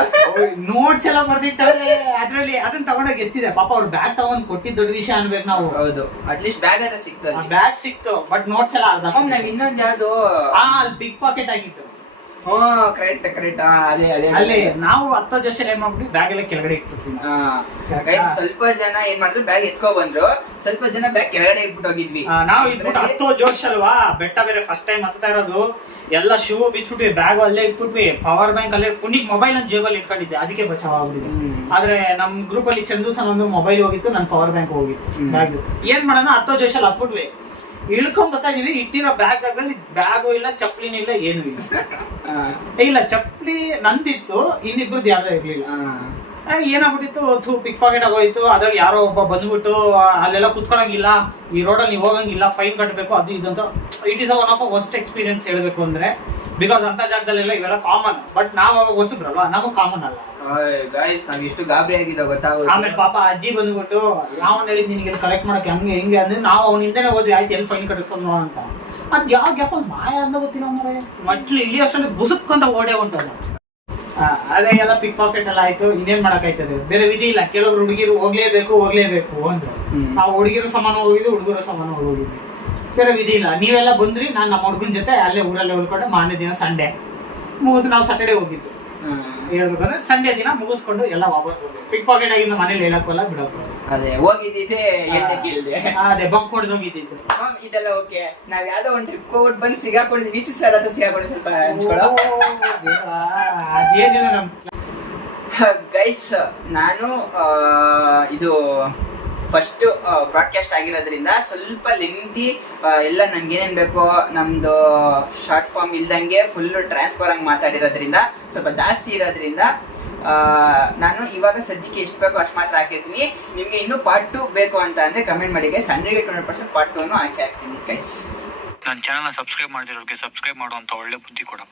ನೋಟ್ಸ್ ಎಲ್ಲ ಬರ್ದಿಟ್ಟಾರೆ ಅದ್ರಲ್ಲಿ. ಅದನ್ನ ತಗೊಂಡೋಗಿ ಎಸ್ತಿದೆ. ಪಾಪ ಅವ್ರು ಬ್ಯಾಗ್ ತಗೊಂಡ್ ಕೊಟ್ಟಿದ್ ದೊಡ್ಡ ವಿಷಯ ಅನ್ಬೇಕು ನಾವು. ಹೌದು, ಅಟ್ಲೀಸ್ಟ್ ಬ್ಯಾಗ್ ಅನ್ನ ಸಿಕ್ತು. ಬ್ಯಾಗ್ ಸಿಕ್ತು, ಬಟ್ ನೋಟ್ಸ್ ಎಲ್ಲ ಅರ್ಧ. ನಾವ್ ಇನ್ನೊಂದ್ ಯಾವ್ದು ಅಲ್ಲಿ ಬಿಗ್ ಪಾಕೆಟ್ ಆಗಿತ್ತು. ಕರೆಕ್ಟ್. ಅಲ್ಲಿ ನಾವು 10 ಜನ ಏನ್ ಮಾಡ್ಬಿಟ್ಟು ಬ್ಯಾಗ್ ಎಲ್ಲ ಕೆಳಗಡೆ ಇಟ್ಬಿಟ್ವಿ. ಸ್ವಲ್ಪ ಜನ ಏನ್ ಮಾಡಿದ್ರು, ಬ್ಯಾಗ್ ಎತ್ಕೊ ಬಂದ್ರು. ಸ್ವಲ್ಪ ಜನ ಬ್ಯಾಗ್ ಕೆಳಗಡೆ ಇಟ್ಬಿಟ್ಟು ಹೋಗಿದ್ವಿ. ನಾವು ಇಟ್ಬಿಟ್ಟು 10 ಜೋಶ್ ಅಲ್ವಾ, ಬೆಟ್ಟ ಬೇರೆ ಫಸ್ಟ್ ಟೈಮ್ ಹತ್ತಾ ಇರೋದು. ಎಲ್ಲ ಶೂ ಬಿಚ್ಬಿಟ್ವಿ, ಬ್ಯಾಗ್ ಅಲ್ಲೇ ಇಟ್ಬಿಟ್ವಿ. ಪವರ್ ಬ್ಯಾಂಕ್ ಅಲ್ಲೇ. ಪುಣ್ಯಕ್ ಮೊಬೈಲ್ ಒಂದು ಜೇಬಲ್ಲಿ ಇಟ್ಕೊಂಡಿದ್ದೆ, ಅದಕ್ಕೆ ಬಚಾವ್ ಆಗ್ಬಿಟ್ಟಿದೆ. ಆದ್ರೆ ನಮ್ ಗ್ರೂಪ್ ಅಲ್ಲಿ ಚಂದೂಸನ್ ಒಂದು ಮೊಬೈಲ್ ಹೋಗಿತ್ತು, ನನ್ ಪವರ್ ಬ್ಯಾಂಕ್ ಹೋಗಿತ್ತು ಬ್ಯಾಗ್. ಏನ್ ಮಾಡೋಣ, 10 ಜೋಶಲ್ಲಿ ಹತ್ಬಿಟ್ವಿ. ಇಳ್ಕೊಂಡ್ ಬರ್ತಾ ಇದೀವಿ. ಇಟ್ಟಿರೋ ಬ್ಯಾಗ್ ಜಾಗದಲ್ಲಿ ಬ್ಯಾಗು ಇಲ್ಲ, ಚಪ್ಲಿನೂ ಇಲ್ಲ, ಏನು ಇಲ್ಲ. ಇಲ್ಲ ಚಪ್ಲಿ ನಂದಿತ್ತು, ಇನ್ನಿಬ್ರದ್ದು ಯಾವ್ದೋ ಇರ್ಲಿಲ್ಲ. ಏನಾಗ್ಬಿಟ್ಟಿತ್ತು, ಪಿಕ್ ಪಾಕೆಟ್ ಆಗೋಯ್ತು. ಅದ್ರಲ್ಲಿ ಯಾರೋ ಒಬ್ಬ ಬಂದ್ಬಿಟ್ಟು ಅಲ್ಲೆಲ್ಲ ಕುತ್ಕೊಳಂಗಿಲ್ಲ, ಈ ರೋಡಲ್ಲಿ ನೀವು ಹೋಗಂಗಿಲ್ಲ, ಫೈನ್ ಕಟ್ಟಬೇಕು, ಅದು ಇದು ಅಂತ. It is one of worst experience ಹೇಳ್ಬೇಕು ಅಂದ್ರೆ. ಬಿಕಾಸ್ ಅಂತ ಜಾಗದಲ್ಲೆಲ್ಲ ಇವೆಲ್ಲ ಕಾಮನ್. ಬಟ್ ನಾವ್ ಅವಾಗ ಹೊಸಬ್ರಲ್ವಾ, ನಮಗ್ ಕಾಮನ್ ಅಲ್ಲ. ಗಾಯ್ಸ್ ನಾವ್ ಎಷ್ಟು ಗಾಬರಿ ಆಗಿದ್ದ ಗೊತ್ತಾಗುತ್ತೆ. ಆಮೇಲೆ ಪಾಪ ಅಜ್ಜಿ ಬಂದ್ಬಿಟ್ಟು ಯಾವನ್ ಹೇಳಿದ್ ನಿನ್ಗೆ ಕಲೆಕ್ಟ್ ಮಾಡಕ್ಕೆ ಹಂಗೆ ಹಿಂಗೆ ಅಂದ್ರೆ ನಾವು ಅವ್ನ ಹಿಂದೆನೆ ಹೋದ್ವಿ, ಆಯ್ತು ಎಲ್ಲಿ ಫೈನ್ ಕಟ್ಟಿಸ್ಕೊಂಡು ನೋಡ ಅಂತ. ಅದ್ ಯಾವ ಗ್ಯಾಪ್ ಮಾಯ ಅಂತ ಗೊತ್ತಿಲ್ಲ ಮರೆ, ಮಟ್ಲು ಇಲ್ಲಿ ಅಷ್ಟೊಂದು ಬುಸುಕ್ ಅಂತ ಓಡೇ ಉಂಟದು. ಅದೇ ಎಲ್ಲ ಪಿಕ್ ಪಾಕೆಟ್ ಎಲ್ಲ ಆಯ್ತು, ಇನ್ನೇನ್ ಮಾಡಕ್ಕಾಯ್ತದೆ, ಬೇರೆ ವಿಧಿ ಇಲ್ಲ. ಕೆಲವರು ಹುಡುಗಿರು ಹೋಗ್ಲೇಬೇಕು ಅಂದ್ರೆ ನಾವು ಹುಡುಗಿರು ಸಮಾನ ಹೋಗಿದ್ವಿ, ಹುಡುಗರು ಸಮಾನ ಹೋಗಿದ್ವಿ, ಬೇರೆ ವಿಧಿ ಇಲ್ಲ. ನೀವೆಲ್ಲ ಬಂದ್ರಿ, ನಾನ್ ನಮ್ಮ ಹುಡುಗನ ಜೊತೆ ಅಲ್ಲೇ ಊರಲ್ಲೇ ಉಳ್ಕೊಂಡೆ. ಮಾರನೇ ದಿನ ಸಂಡೇ ಮುಗಿಸ್, ನಾವು ಸ್ಯಾಟರ್ಡೇ ಹೋಗಿದ್ದು ಹೇಳ್ಬೇಕಂದ್ರೆ. ಸಂಡೇ ದಿನ ಮುಗಿಸ್ಕೊಂಡು ಎಲ್ಲ ವಾಪಸ್ ಬಂದ್ವಿ. ಪಿಕ್ ಪಾಕೆಟ್ ಆಗಿಂದ ಮನೇಲಿ ಹೇಳಕ್ಕಲ್ಲ ಬಿಡಕ್ಕಲ್ಲ. ಅದೇ ಹೋಗಿದ್ದೆ ಕೇಳಿದೆ, ಅದೇ ಬಂಕ್ ಹೊಡೆದು ಹೋಗಿದ್ದು ಇದೆಲ್ಲ ಓಕೆ. ನಾವ್ ಯಾವ್ದೋ ಒಂದ್ ಟ್ರಿಪ್ ಹೋಗ್ಬಿಟ್ಟು ಬಂದು ಸಿಗಾಕೊಂಡಿದ್ವಿ, ವಿ ಸಿ ಸರ್ ಹತ್ರ ಸಿಗಾಕೊಂಡು ಸ್ವಲ್ಪ ಹಂಚ್ಕೊಳ್ಳೋ. ಅದೇನಿಲ್ಲ ನಮ್ ಗೈಸ್ ನಾನು ಇದು ಫಸ್ಟ್ ಬ್ರಾಡ್ಕಾಸ್ಟ್ ಆಗಿರೋದ್ರಿಂದ ಸ್ವಲ್ಪ ಲೆಂತಿ ಎಲ್ಲ ನನ್ಗೆ ಏನೇನ್ ಬೇಕೋ ನಮ್ದು ಶಾರ್ಟ್ ಫಾರ್ಮ್ ಇಲ್ದಂಗೆ ಫುಲ್ ಟ್ರಾನ್ಸ್ಫರ್ ಆಗಿ ಮಾತಾಡಿರೋದ್ರಿಂದ ಸ್ವಲ್ಪ ಜಾಸ್ತಿ ಇರೋದ್ರಿಂದ ನಾನು ಇವಾಗ ಸದ್ಯಕ್ಕೆ ಎಷ್ಟು ಬೇಕೋ ಅಷ್ಟು ಮಾತ್ರ ಹಾಕಿರ್ತೀನಿ. ನಿಮ್ಗೆ ಇನ್ನೂ ಪಾರ್ಟ್ 2 ಬೇಕು ಅಂತ ಅಂದ್ರೆ ಕಮೆಂಟ್ ಮಾಡಿ ಗೈಸ್. 100% ಪಾರ್ಟ್ 2 ಹಾಕಿ ಹಾಕ್ತೀನಿ ಗೈಸ್. ನನ್ನ ಚಾನಲ್ನ ಸಬ್ಸ್ಕ್ರೈಬ್ ಮಾಡ್ತಿರೋರಿಗೆ ಸಬ್ಸ್ಕ್ರೈಬ್ ಮಾಡುವಂತ ಒಳ್ಳೆ ಬುದ್ಧಿ ಕೊಡಪ್ಪ.